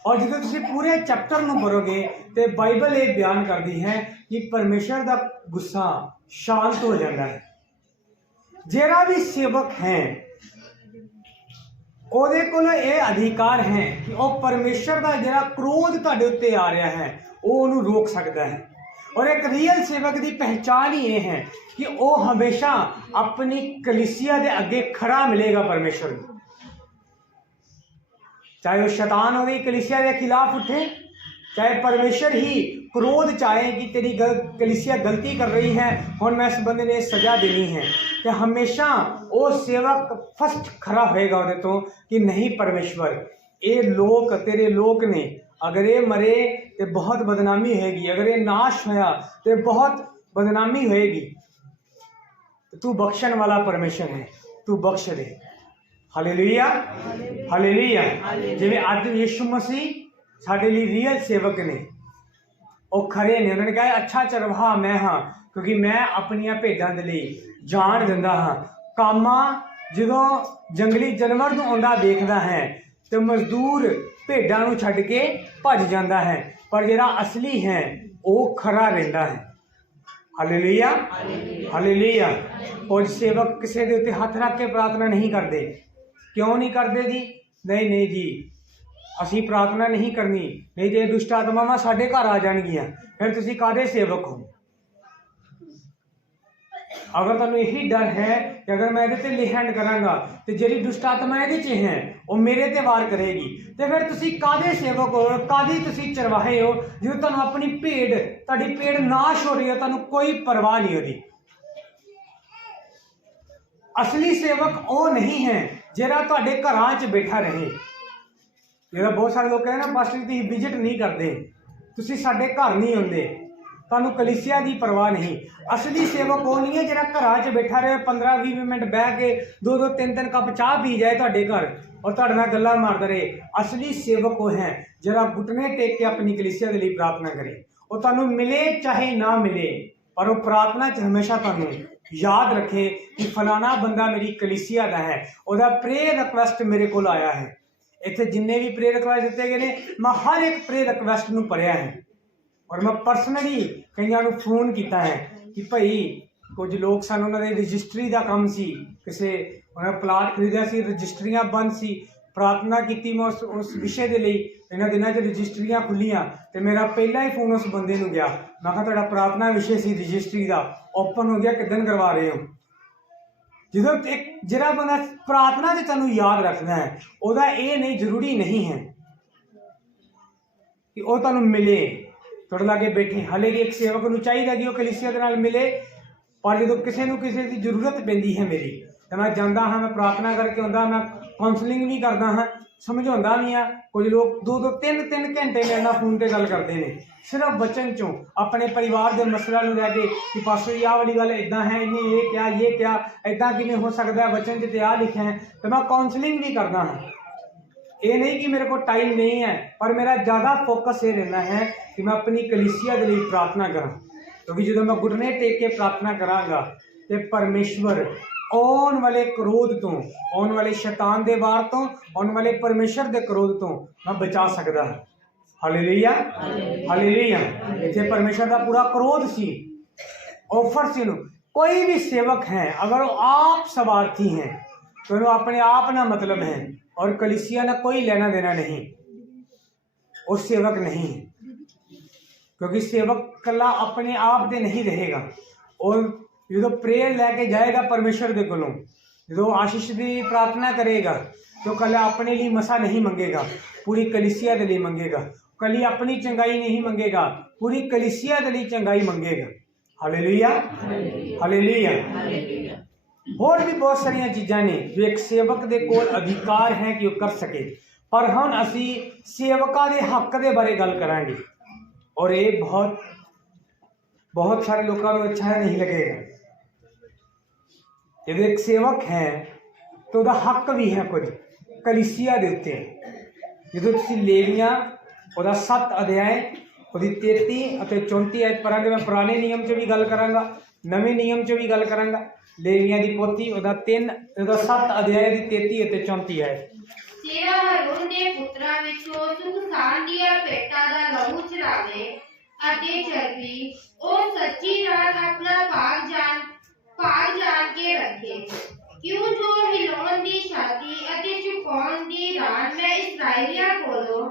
और जो तुम पूरे चैप्टर में पढ़ोगे तो बाइबल ये बयान करती है कि परमेश्वर का गुस्सा शांत हो जाता है। जेड़ा भी सेवक है ਉਹਦੇ ਕੋਲ ਇਹ अधिकार है कि वह परमेश्वर का ਜਿਹੜਾ क्रोध ਤੁਹਾਡੇ ਉੱਤੇ आ रहा है वो ਉਹਨੂੰ रोक सकता है। और एक रियल सेवक की पहचान ही ये है कि वह हमेशा अपनी कलीसिया के अगे खड़ा मिलेगा परमेश्वर को, चाहे वो शैतान हो कलीसिया के खिलाफ उठे, चाहे परमेश्वर ही क्रोध चाहे कि तेरी कलीसिया गलती कर रही है और मैं इस बंदे ने सजा देनी है, कि हमेशा वो सेवक फर्स्ट खड़ा होएगा वो तो कि नहीं परमेश्वर ये लोग तेरे लोग ने अगर ये मरे तो बहुत बदनामी होएगी, अगर ये नाश होया तो बहुत बदनामी होएगी, तो तू बख्शण वाला परमेश्वर है, तू बख्श दे। Hallelujah hallelujah. जिवें अज यीशु मसीह साडे लिए रियल सेवक ने, वो खरे ने, उन्होंने कहा अच्छा चरवाहा मैं हाँ क्योंकि मैं अपनिया भेडां दे लई जान दिंदा हाँ। कामा जदों जंगली जानवर नूं आउंदा देखदा है तो मजदूर भेडां नूं छड्ड के भज जाता है, पर जिहड़ा असली है वो खरा रहिंदा है। Hallelujah hallelujah. कुछ सेवक किसी के उत्ते हथ रख के प्रार्थना नहीं करते। क्यों नहीं करते जी? नहीं नहीं जी असी प्रार्थना नहीं करनी, नहीं तो दुष्ट आत्मावां साडे घर आ जाणगियां, फिर तुसीं काहदे सेवक हो। अगर तुहानूं यही डर है कि अगर मैं इहदे ते लिहैंड करांगा तो जिहड़ी दुष्ट आत्मा इहदे च है वो मेरे ते वार करेगी, तो फिर तुसीं काहदे सेवक हो, काहदे तुसीं चरवाहे हो जो तुहानूं अपनी भेड़, तुहाडी भेड़ नाश हो रही है, तुहानूं कोई परवाह नहीं होती। असली सेवक वो नहीं है जिहड़ा तुहाडे घरां च बैठा रहे। जिहड़ा बहुत सारे लोग कहते ना पास्टर जी विजिट नहीं करते, तुसीं साडे घर नहीं आउंदे, तुहानूं कलीसिया की परवाह नहीं। असली सेवक वो नहीं है जिहड़ा घरां च बैठा रहे 15-20 मिनट बह के 2-2 3-3 कप चाह पी जाए तुहाडे घर और तुहाडे नाल गल्लां मारदा रहे। असली सेवक वो है जिहड़ा घुटने टेक के अपनी कलीसिया के लिए प्रार्थना करे। वो तुहानूं मिले चाहे ना मिले, पर वो प्रार्थना च हमेशा तुहानूं याद रखे कि फलाना बंदा मेरी कलीसिया का है, उसका प्रेयर रिक्वेस्ट मेरे को आया है। इत्थे जिन्ने भी प्रेयर रिक्वेस्ट दिते गए ने मैं हर एक प्रेयर रिक्वेस्ट नूं पढ़िया है और मैं परसनली कईयां नूं फोन किया है कि भाई कुछ लोग सन उन्होंने रजिस्ट्री का काम सी, किसी उन्होंने प्लाट खरीदा सी, रजिस्ट्रियां बंद सी, प्रार्थना की मैं उस विषय के लिए इन्होंने दिनों च रजिस्ट्रियां खुलियां तो मेरा पहला ही फोन उस बंदे नूं गया, मैं कहा तुहाडा प्रार्थना विषय सी रजिस्ट्री का ओपन हो गया, किदन करवा रहे हो। जो एक जिहड़ा बंदा प्रार्थना से तुहानूं याद रखना है वह ये नहीं जरूरी नहीं है कि वह तुहानूं मिले तुहाडे लागे बैठे। हाले कि एक सेवक नूं चाहिए कि वह कलीसिया दे नाल मिले, पर जो किसी को किसी की जरूरत पैंदी है मेरी तो मैं जाता हाँ, मैं प्रार्थना करके आउंदा, मैं काउंसलिंग भी करता हाँ, समझाउंदा भी हाँ। कुछ लोग 2-2 3-3 घंटे मेरे नाल फोन पर गल करते हैं सिर्फ बचन चों अपने परिवार के मसलों को लैके कि पासो जी आह वाली गल इदा है, इन्हें ये क्या इदा किमें हो सकता है, बचन च आ लिखा है, तो मैं काउंसलिंग भी करता हाँ। ये नहीं कि मेरे को टाइम नहीं है, पर मेरा ज़्यादा फोकस ये रहना है कि मैं अपनी कलीसिया के लिए प्रार्थना करा, क्योंकि जो मैं घुटने टेक के प्रार्थना करांगा तो परमेश्वर आने वाले क्रोध तो, आने वाले शैतान के वार तो, आने वाले परमेश्वर के क्रोध तो मैं बचा सकता है। Hallelujah hallelujah. इत्थे परमेश्वर का पूरा क्रोध सी, ऑफर सी। कोई भी सेवक है अगर वो आप स्वार्थी हैं तो वो अपने आप ना मतलब है और कलीसिया ना कोई लेना देना नहीं, वो सेवक नहीं है, क्योंकि सेवक कला अपने आप से नहीं रहेगा। और जो प्रेयर लैके जाएगा परमेश्वर के कोलों, जो आशीष की प्रार्थना करेगा तो कल अपने लिए मसा नहीं मंगेगा, पूरी कलीसिया के लिए मंगेगा। कल अपनी चंगाई नहीं मंगेगा, पूरी कलीसिया के लिए चंगाई मंगेगा। Hallelujah hallelujah. और भी बहुत सारिया चीज़ां ने जो एक सेवक के कोल अधिकार है कि वह कर सके, पर हम असी सेवका के हक के बारे गल करांगे और ये बहुत सारे लोगों को अच्छा नहीं लगेगा। जब एक सेवक है तो वह हक भी है कुछ कलीसिया के उत्ते। जो तुसीं लेवियां ਉਹਦਾ 7 अध्याय ਉਹਦੀ 33 ਅਤੇ 34 आयत पढ़ांगे। मैं पुराने नियम च भी गल करांगा, नवे नियम च भी गल करांगा। लेवियां दी पोथी ओदा 7 अध्याय दी 33 ਅਤੇ 34 है। तेरा हरून दे पुत्रा विचों सुखसान दिया भेंटां दा लहू चढ़ावे अते चर्बी ओ सच्ची रात अपना भाग जान के रखे। क्यों जो हिलाउण दी छाती अते झुकाउण दी रान मैं इस्राएलियां कोलों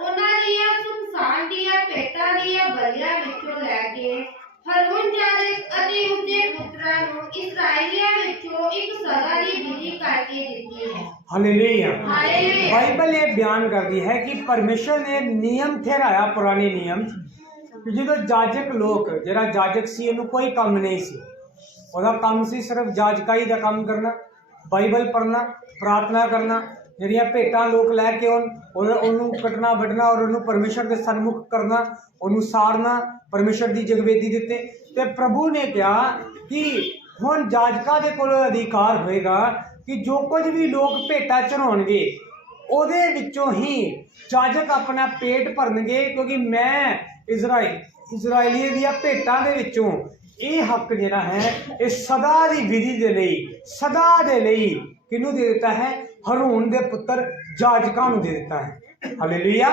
उन्हां दियां सुखसान दिया भेंटां दियां बलियां विचों लै के हरून याजक अते उसदे पुत्रां नूं इस्राएलियां विचों एक सदा दी विधि करके दित्ती है। हालेलुया। हालेलुया। बाइबल ये बयान करती है कि परमेश्वर ने नियम ठहराया पुराने नियम कि जो जाजक लोग जरा जाजक सी उन्हें कोई काम नहीं सी, ਉਹਦਾ ਕੰਮ ਸੀ ਸਿਰਫ ਜਾਜਕਾਈ ਦਾ ਕੰਮ ਕਰਨਾ, ਬਾਈਬਲ ਪੜ੍ਹਨਾ, ਪ੍ਰਾਰਥਨਾ ਕਰਨਾ, ਜਿਹੜੀਆਂ ਭੇਟਾਂ ਲੋਕ ਲੈ ਕੇ ਉਹਨੂੰ ਕੱਟਣਾ ਵੱਢਣਾ ਔਰ ਉਹਨੂੰ ਪਰਮੇਸ਼ਰ ਦੇ ਸਨਮੁਖ ਕਰਨਾ, ਉਹਨੂੰ ਸਾੜਨਾ ਪਰਮੇਸ਼ਰ ਦੀ ਜਗਵੇਦੀ ਦੇ ਉੱਤੇ। ਤੇ ਪ੍ਰਭੂ ਨੇ ਕਿਹਾ ਕਿ ਹੁਣ ਜਾਜਕਾਂ ਦੇ ਕੋਲ ਅਧਿਕਾਰ ਹੋਏਗਾ ਕਿ ਜੋ ਕੁਝ ਵੀ ਲੋਕ ਭੇਟਾਂ ਚੜਾਉਣਗੇ ਉਹਦੇ ਵਿੱਚੋਂ ਹੀ ਜਾਜਕ ਆਪਣਾ ਪੇਟ ਭਰਨਗੇ, ਕਿਉਂਕਿ ਮੈਂ ਇਜ਼ਰਾਈਲੀਆਂ ਦੀਆਂ ਭੇਟਾਂ ਦੇ ਵਿੱਚੋਂ ਇਹ ਹੱਕ ਜਿਹੜਾ ਹੈ ਇਹ ਸਦਾ ਦੀ ਵਿਧੀ ਦੇ ਲਈ, ਸਦਾ ਦੇ ਲਈ ਕਿਹਨੂੰ ਦੇ ਦਿੱਤਾ ਹੈ? ਹਰੂਨ ਦੇ ਪੁੱਤਰ ਜਾਜਕਾਂ ਨੂੰ ਦੇ ਦਿੱਤਾ ਹੈ। ਹਾਲੇਲੂਇਆ।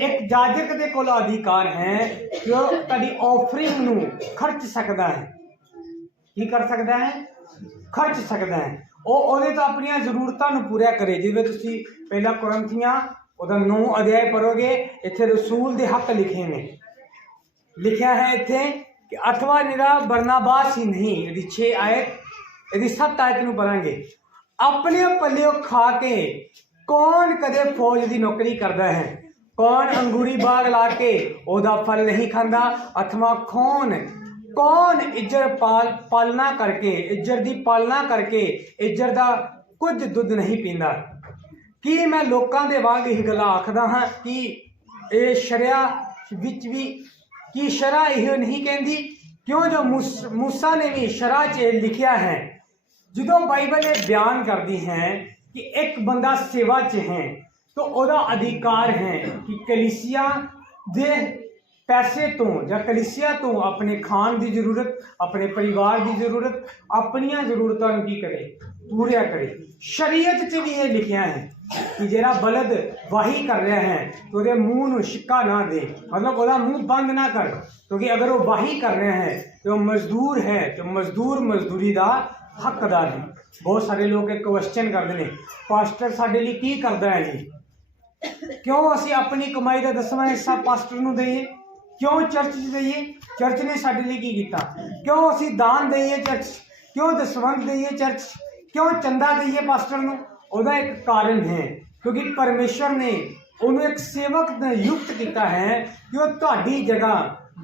ਇੱਕ ਜਾਜਕ ਦੇ ਕੋਲ ਅਧਿਕਾਰ ਹੈ ਕਿ ਉਹ ਤੁਹਾਡੀ ਆਫਰਿੰਗ ਨੂੰ ਖਰਚ ਸਕਦਾ ਹੈ। ਕੀ ਕਰ ਸਕਦਾ ਹੈ? ਖਰਚ ਸਕਦਾ ਹੈ। ਉਹ ਉਹਦੇ ਤੋਂ ਆਪਣੀਆਂ ਜ਼ਰੂਰਤਾਂ ਨੂੰ ਪੂਰਾ ਕਰੇ। ਜਿਵੇਂ ਤੁਸੀਂ ਪਹਿਲਾ ਕੁਰਿੰਥੀਆਂ ਉਹਦਾ 9 ਅਧਿਆਇ ਪੜ੍ਹੋਗੇ, ਇੱਥੇ ਰਸੂਲ ਦੇ ਹੱਕ ਲਿਖੇ ਨੇ। ਲਿਖਿਆ ਹੈ ਇੱਥੇ कि अथवा निरा बरनाबास ही नहीं, यदि 6 आयत, यदि 7 आयत ਨੂੰ ਪੜਾਂਗੇ। अपने पल्लियों खा के कौन कदे फौज की नौकरी करता है? कौन अंगूरी बाग ला के ओदा फल नहीं खांदा? अथवा कौन इज्जर पालना करके इज्जर की पालना करके इज्जर का कुछ दुध नहीं पींदा? कि मैं लोगों के वांग यही गल आखदा हाँ कि ये शरिया विच भी कि शरा यह नहीं कहती? क्यों जो मूसा ने भी शरा च लिखिया है। जो बाइबल ये बयान करती है कि एक बंदा सेवा च है तो ओदा अधिकार है कि कलीसिया दे पैसे तो या कलीसिया तो अपने खान की जरूरत, अपने परिवार की जरूरत, अपनिया जरूरतों की करे, पूरा करे। शरीयत च भी ये लिखिया है कि जरा बलद वाही कर रहा है तो वो मूँह में शिक्का ना दे, मतलब वो मुँह बंद ना कर, क्योंकि अगर वो वाही कर रहे हैं तो मजदूर है, तो मजदूर मजदूरी का हकदार है। बहुत सारे लोग एक क्वेश्चन करते हैं, पास्टर साडे लिए की करता है जी? क्यों असी अपनी कमाई का 10वां हिस्सा पास्टर नूं दईए? क्यों चर्च दईए? चर्च ने साडे लिए की कीता? क्यों असी दान दईए चर्च? क्यों दसवंध दईए चर्च? क्यों चंदा दईए पास्टर नूं? ਉਹਦਾ ਇੱਕ ਕਾਰਨ ਹੈ ਕਿਉਂਕਿ ਪਰਮੇਸ਼ਰ ਨੇ ਉਹਨੂੰ ਇੱਕ ਸੇਵਕ ਨਿਯੁਕਤ ਕੀਤਾ ਹੈ ਕਿ ਉਹ ਤੁਹਾਡੀ ਜਗ੍ਹਾ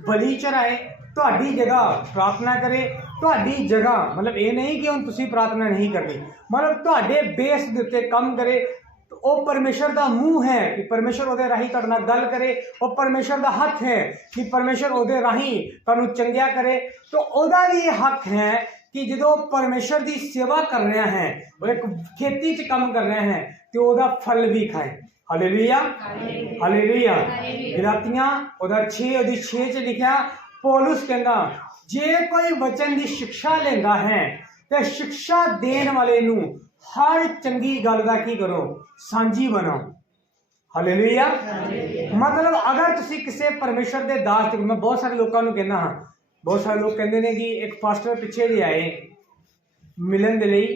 ਬਲੀ ਚੜਾਏ, ਤੁਹਾਡੀ ਜਗ੍ਹਾ ਪ੍ਰਾਰਥਨਾ ਕਰੇ, ਤੁਹਾਡੀ ਜਗ੍ਹਾ ਮਤਲਬ ਇਹ ਨਹੀਂ ਕਿ ਹੁਣ ਤੁਸੀਂ ਪ੍ਰਾਰਥਨਾ ਨਹੀਂ ਕਰਨੀ, ਮਤਲਬ ਤੁਹਾਡੇ ਬੇਸ ਦੇ ਉੱਤੇ ਕੰਮ ਕਰੇ। ਉਹ ਪਰਮੇਸ਼ਰ ਦਾ ਮੂੰਹ ਹੈ ਕਿ ਪਰਮੇਸ਼ਰ ਉਹਦੇ ਰਾਹੀਂ ਤੁਹਾਡੇ ਨਾਲ ਗੱਲ ਕਰੇ। ਉਹ ਪਰਮੇਸ਼ਰ ਦਾ ਹੱਥ ਹੈ ਕਿ ਪਰਮੇਸ਼ਰ ਉਹਦੇ ਰਾਹੀਂ ਤੁਹਾਨੂੰ ਚੰਗਿਆ ਕਰੇ। ਤਾਂ ਉਹਦਾ ਵੀ ਇਹ ਹੱਕ ਹੈ कि जो परमेश्वर की सेवा कर रहा है, वो एक खेती च काम कर रहा है तो वह फल भी खाए। Hallelujah, hallelujah. गलातियां 6 च लिखा, पौलुस कहता जे कोई वचन की शिक्षा लेंदा है तो शिक्षा देने वाले नूं हर चंगी गल दा की करो, सांझी बनो। हालेलुया। मतलब अगर तुसी किसी परमेश्वर के दास, मैं बहुत सारे लोगों को कहना हाँ, बहुत सारे लोग कहते हैं कि एक पास्टर पिछे जे आए मिलन के लिए,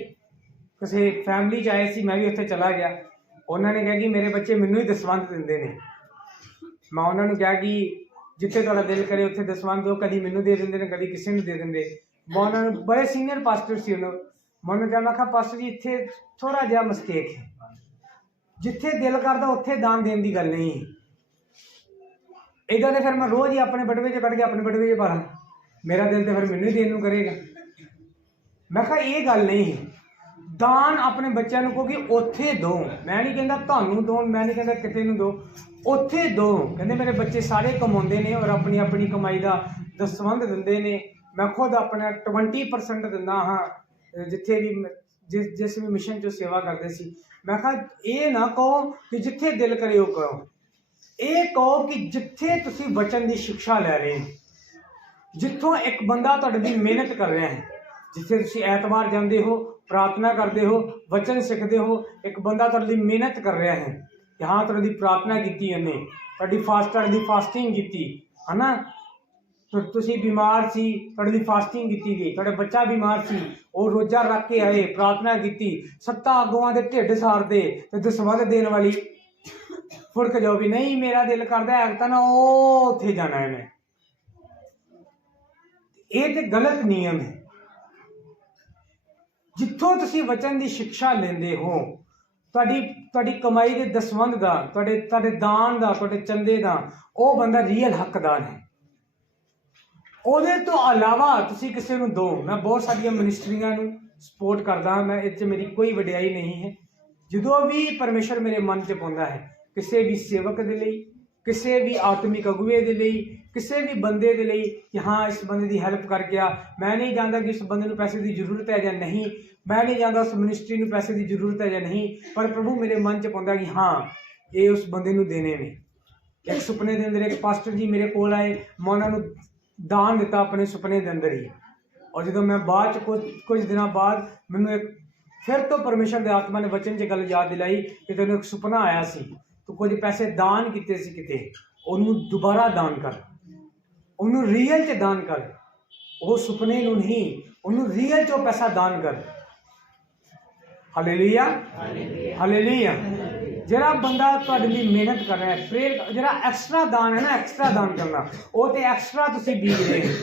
किसी फैमिली च आए सी, मैं भी उत्थे चला गया। उन्होंने कहा कि मेरे बच्चे मैनू ही दसवंध देंदे ने। मैं उन्होंने कहा कि जिथे तुहाडा दिल करे उत्थे दसवंध दो, कभी मैनू दे देंदे ने, कभी किसी नूं दे देंदे। मैं उन्होंने बड़े सीनियर पास्टर सी, मैं उन्होंने कहा, मैं कहा पास्टर जी इत्थे थोड़ा जिहा मिसटेक है, जिथे दिल करदा उत्थे दान देने की गल नहीं। इदां ते फिर मैं रोज़ ही अपने बटवे च कढ के अपने बटवे च पा ला, मेरा दिल तो फिर मैनू ही देने करेगा। मैं कहा ये गल नहीं, दान अपने बच्चों को कि उत्थे दो। मैं नहीं कहता तुहानू दो, मैं नहीं कहता किसी नूं दो, उत्थे दो। कहते मेरे बच्चे सारे कमाते हैं और अपनी अपनी कमाई का दसवंध दिंदे ने। मैं खुद अपना 20% दिंदा हाँ जिथे भी जिस भी मिशन चो सेवा करते सी। मैं कहा ये ना कहो कि जिथे दिल करे वो करो, ये कहो कि जिथे तुसी वचन की शिक्षा लै रहे हो जिथों एक बंदा तुहाडे लई मेहनत कर रहा है, जिथे तुसीं ऐतवार जाते हो, प्रार्थना करते हो, वचन सीखते हो, एक बंदा तुहाडे लई मेहनत कर रहा है कि हाँ तुहाडी प्रार्थना की, इन्हें तुहाडी फास्टिंग की है ना, तो तुसीं बीमार सी, तुहाडे लई फास्टिंग की गई, तुहाडा बच्चा बीमार सी, वो रोजा रख के आए, प्रार्थना की, 7 अगुआं दे ढिड सारदे ते दसवंध देण वाली फुड़क जाओ भी नहीं मेरा दिल करदा है तां ना उत्थे जाना है मैं। ये ते गलत नियम है। जिथों तुसीं वचन की शिक्षा लेंदे हो, तुहाडी कमाई के दसवंध का, तुहाडे दान का, तुहाडे चंदे का, वो बंदा रीयल हकदार है। ਉਹਦੇ ਤੋਂ ਇਲਾਵਾ ਤੁਸੀਂ ਕਿਸੇ ਨੂੰ ਦੋ। मैं बहुत सारिया मिनिस्ट्रियां सपोर्ट करदा, मैं इस मेरी कोई वडियाई नहीं है। ਜਦੋਂ भी परमेश्वर मेरे मन च पाਉਂਦਾ है किसी भी सेवक के लिए, किसी भी आत्मिक अगुए के लिए, किसी भी बंदे के लिए कि हाँ इस बंदे की हेल्प करके आ, मैं नहीं जानता कि इस बंदे को पैसे की जरूरत है या नहीं, मैं नहीं जानता उस मिनिस्ट्री को पैसे की जरूरत है या नहीं, पर प्रभु मेरे मन च पाਉਂਦਾ कि हाँ ये उस बंदे को देने ने। एक सुपने के अंदर एक पास्टर जी मेरे को आए, मैं उन्होंने दान दिता अपने सुपने के अंदर ही, और जो मैं बाद कुछ दिनों बाद मैंने एक फिर तो परमेश्वर के आत्मा ने वचन च गल याद दिलाई कि तेन एक सुपना आया सी, तो कुछ पैसे दान किए सी किते, उन्होंने दोबारा दान कर, उन्होंने रियल च दान कर, वो सुपने नूं नहीं, उन्होंने रियल च पैसा दान कर। Hallelujah hallelujah. जरा बंदा तुहाडे लई मेहनत कर रहा है, प्रेयर जरा एक्सट्रा दान है ना, एक्सट्रा दान करना, वो तो एक्सट्रा तुसीं बीज रहे हो।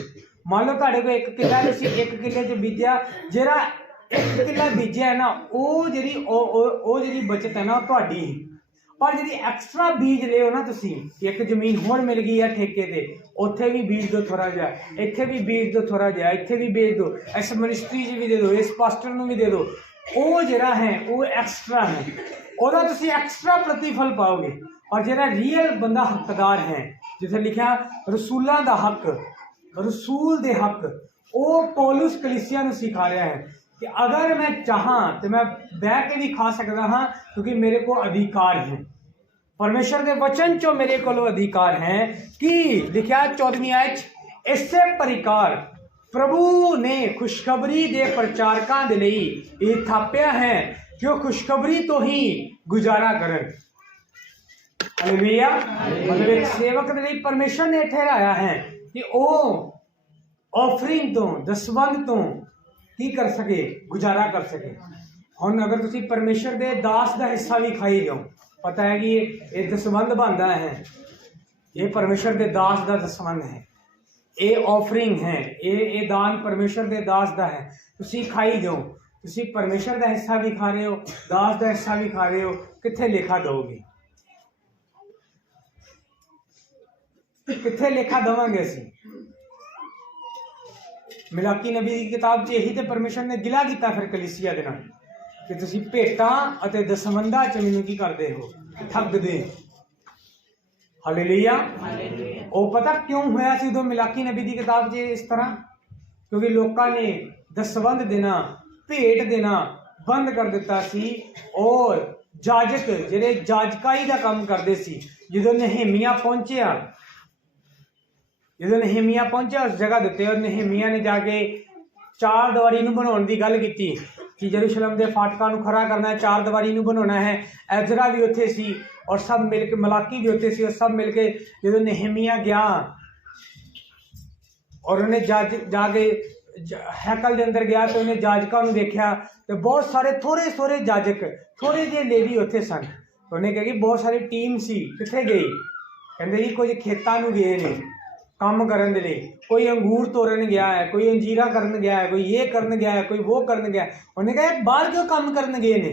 मान लो तुहाडे कोल 1 किला, तुसीं 1 किले च बीजा, जरा 1 किला बीजिया है ना, वो जी बचत है ना तुहाडी, पर जी एक्सट्रा बीज लियो ना तुसीं, एक जमीन होर मिल गई है ठेके ते, उत्थे भी बीज दो थोड़ा जिहा, इत्थे भी बीज दो थोड़ा जिहा, इत्थे भी बेच दो, इस मिनिस्ट्री च भी दे दो, इस पास्टर नूं भी दे दो, वो जरा है वो एक्सट्रा है, ਉਹਦਾ ਤੁਸੀਂ एक्स्ट्रा प्रतिफल पाओगे। और जरा रियल बंदा हकदार है, जिथे लिखा रसूलों का हक, रसूल दे हक, वो पौलुस कलीसिया नूं सिखा रहा है कि अगर मैं चाहां तो मैं बह के भी खा सकता हाँ, क्योंकि मेरे को अधिकार है, परमेश्वर के वचन चो मेरे को अधिकार है। कि लिखा 14वीं आयत, इससे परिकार प्रभु ने खुशखबरी दे प्रचारकों के लिए ये थापिया है कि वो खुशखबरी तो ही गुजारा करन। हालेलुया। मतलब एक सेवक के लिए परमेश्वर ने ठहराया है कि वो ऑफरिंग तो, दसवंध तो की कर सके, गुजारा कर सके। हुण अगर तुसीं परमेश्वर के दास का हिस्सा भी खाई जाओ, पता है कि ये दसवंध बनता है, ये परमेश्वर के दास का दसवंध है, ये ऑफरिंग है, ये दान परमेश्वर के दास का है, तुसीं खाई जाओ, तुसीं परमेश्वर का हिस्सा भी खा रहे हो, दास का हिस्सा भी खा रहे हो, कित्थे लेखा दोगे, कित्थे लेखा देवांगे असीं। मिलाकी नबी की किताब च यही तो परमेश्वर ने गिला किया फिर कलीसिया दे नाल कि तुसीं भेटां अते दसवंधां च मैनूं की करदे हो, ठगदे। हालेलुया। वो पता क्यों होया सी उदों मिलाकी नबी की किताब च इस तरह, क्योंकि लोगों ने दसवंध देना, भेंट देना बंद कर दिता सी, और जाजक जिहड़े जाजकाई का काम करते सी, जो नहेमिया पहुंचिया, उस जगह दिते, और नहेमिया ने जाके 4 दीवारी बनाने की गल की कि यरूशलेम के फाटकों को खड़ा करना है, 4 दीवारी बनाना है। एजरा भी उत्थे सी और सब मिलके, मलाकी भी उत्थे सी, और सब मिलके जो नहेमिया गया और उन्हें जाके हैकल के अंदर गया, तो उन्हें जाजकों को देखा तो बहुत सारे थोड़े जाजक, थोड़े जे लेवी उत्थे सन। उन्हें कहा कि बहुत सारी टीम सी, कित्थे गई, कहते जी कुछ खेतों में गए ने काम करने के लिए, कोई अंगूर तोड़न गया है, कोई अंजीरा करन गया है, कोई ये करन गया है, कोई वो करन गया है। उन्हें कहा बाहर क्यों काम करन गए ने,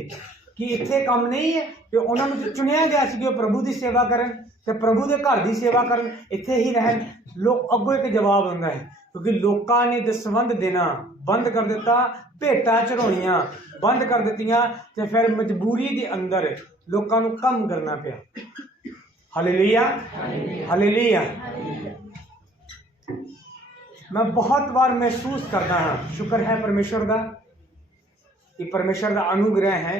कि इत्थे काम नहीं है, कि उन्होंने चुनिया गया सी कि प्रभु की सेवा करन, ते प्रभु के घर की सेवा करन, इत्थे ही रहन। लोग अगों एक जवाब आता है, क्योंकि लोगों ने दसवंध देना बंद कर दिता, भेटां चढ़ाउणियां बंद कर दित्तियां, ते फिर मजबूरी के अंदर लोगों को काम करना पिया। Hallelujah hallelujah. मैं बहुत बार महसूस करता हाँ, शुक्र है परमेश्वर का कि परमेश्वर का अनुग्रह है,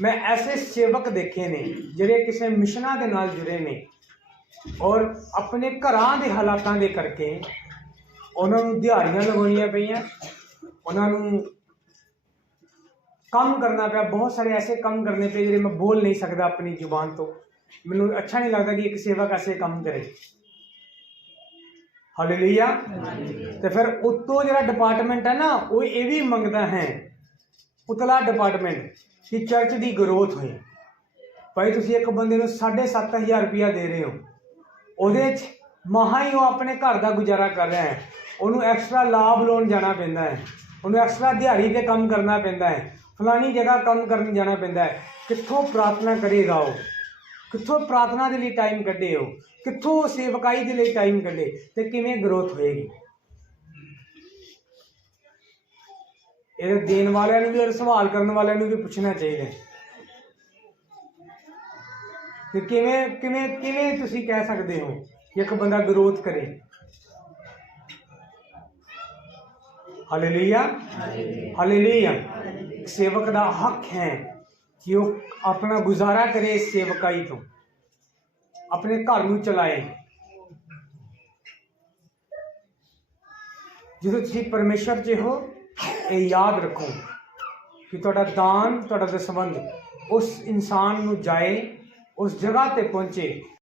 मैं ऐसे सेवक देखे ने जिहड़े किसी मिशनां दे नाल जुड़े ने, और अपने घरां दे हालातां दे करके उन्होंने दिहाड़ियां लगानियां पईयां, उन्होंने काम करना पिया, बहुत सारे ऐसे काम करने पे जिहड़े मैं बोल नहीं सकता अपनी जुबान तो। मैनू अच्छा नहीं लगता कि एक सेवक ऐसे काम करे। हालेलुया। तो फिर उत्तों जो डिपार्टमेंट है ना वो ये भी मंगता है, उतला डिपार्टमेंट, कि चर्च की ग्रोथ होए। भाई तुसीं एक बंदे को 7,500 रुपया दे रहे हो, ਉਹਦੇ 'ਚ ਮਹਾ ਹੀ ਉਹ ਆਪਣੇ ਘਰ ਦਾ ਗੁਜ਼ਾਰਾ ਕਰ ਰਿਹਾ ਹੈ, ਉਹਨੂੰ ਐਕਸਟਰਾ ਲਾਭ ਲਾਉਣ ਜਾਣਾ ਪੈਂਦਾ ਹੈ, ਉਹਨੂੰ ਐਕਸਟਰਾ ਦਿਹਾੜੀ 'ਤੇ ਕੰਮ ਕਰਨਾ ਪੈਂਦਾ ਹੈ, ਫਲਾਣੀ ਜਗ੍ਹਾ ਕੰਮ ਕਰਨ ਜਾਣਾ ਪੈਂਦਾ ਹੈ। ਕਿੱਥੋਂ ਪ੍ਰਾਰਥਨਾ ਕਰੇਗਾ ਉਹ, ਕਿੱਥੋਂ ਪ੍ਰਾਰਥਨਾ ਦੇ ਲਈ ਟਾਈਮ ਕੱਢੇ ਉਹ, ਕਿੱਥੋਂ ਸੇਵਕਾਈ ਦੇ ਲਈ ਟਾਈਮ ਕੱਢੇ, ਤੇ ਕਿਵੇਂ ਗਰੋਥ ਹੋਏਗੀ। ਇਹ ਦੇਣ ਵਾਲਿਆਂ ਨੂੰ ਵੀ ਔਰ ਸੰਭਾਲ ਕਰਨ ਵਾਲਿਆਂ ਨੂੰ ਵੀ ਪੁੱਛਣਾ ਚਾਹੀਦਾ ਕਿ ਕਿਵੇਂ ਕਿਵੇਂ ਕਿਵੇਂ ਤੁਸੀਂ ਕਹਿ ਸਕਦੇ ਹੋ ਕਿ ਇੱਕ ਬੰਦਾ ਗਰੋਥ ਕਰੇ। Hallelujah, hallelujah. सेवक का हक है कि वो अपना गुजारा करे इस सेवकाई तो, अपने घर में चलाए। जो तुम परमेश्वर च हो, ये याद रखो कि तुहाडा दान, तुहाडा दसवंध उस इंसान नूं जाए, उस जगह ते पहुंचे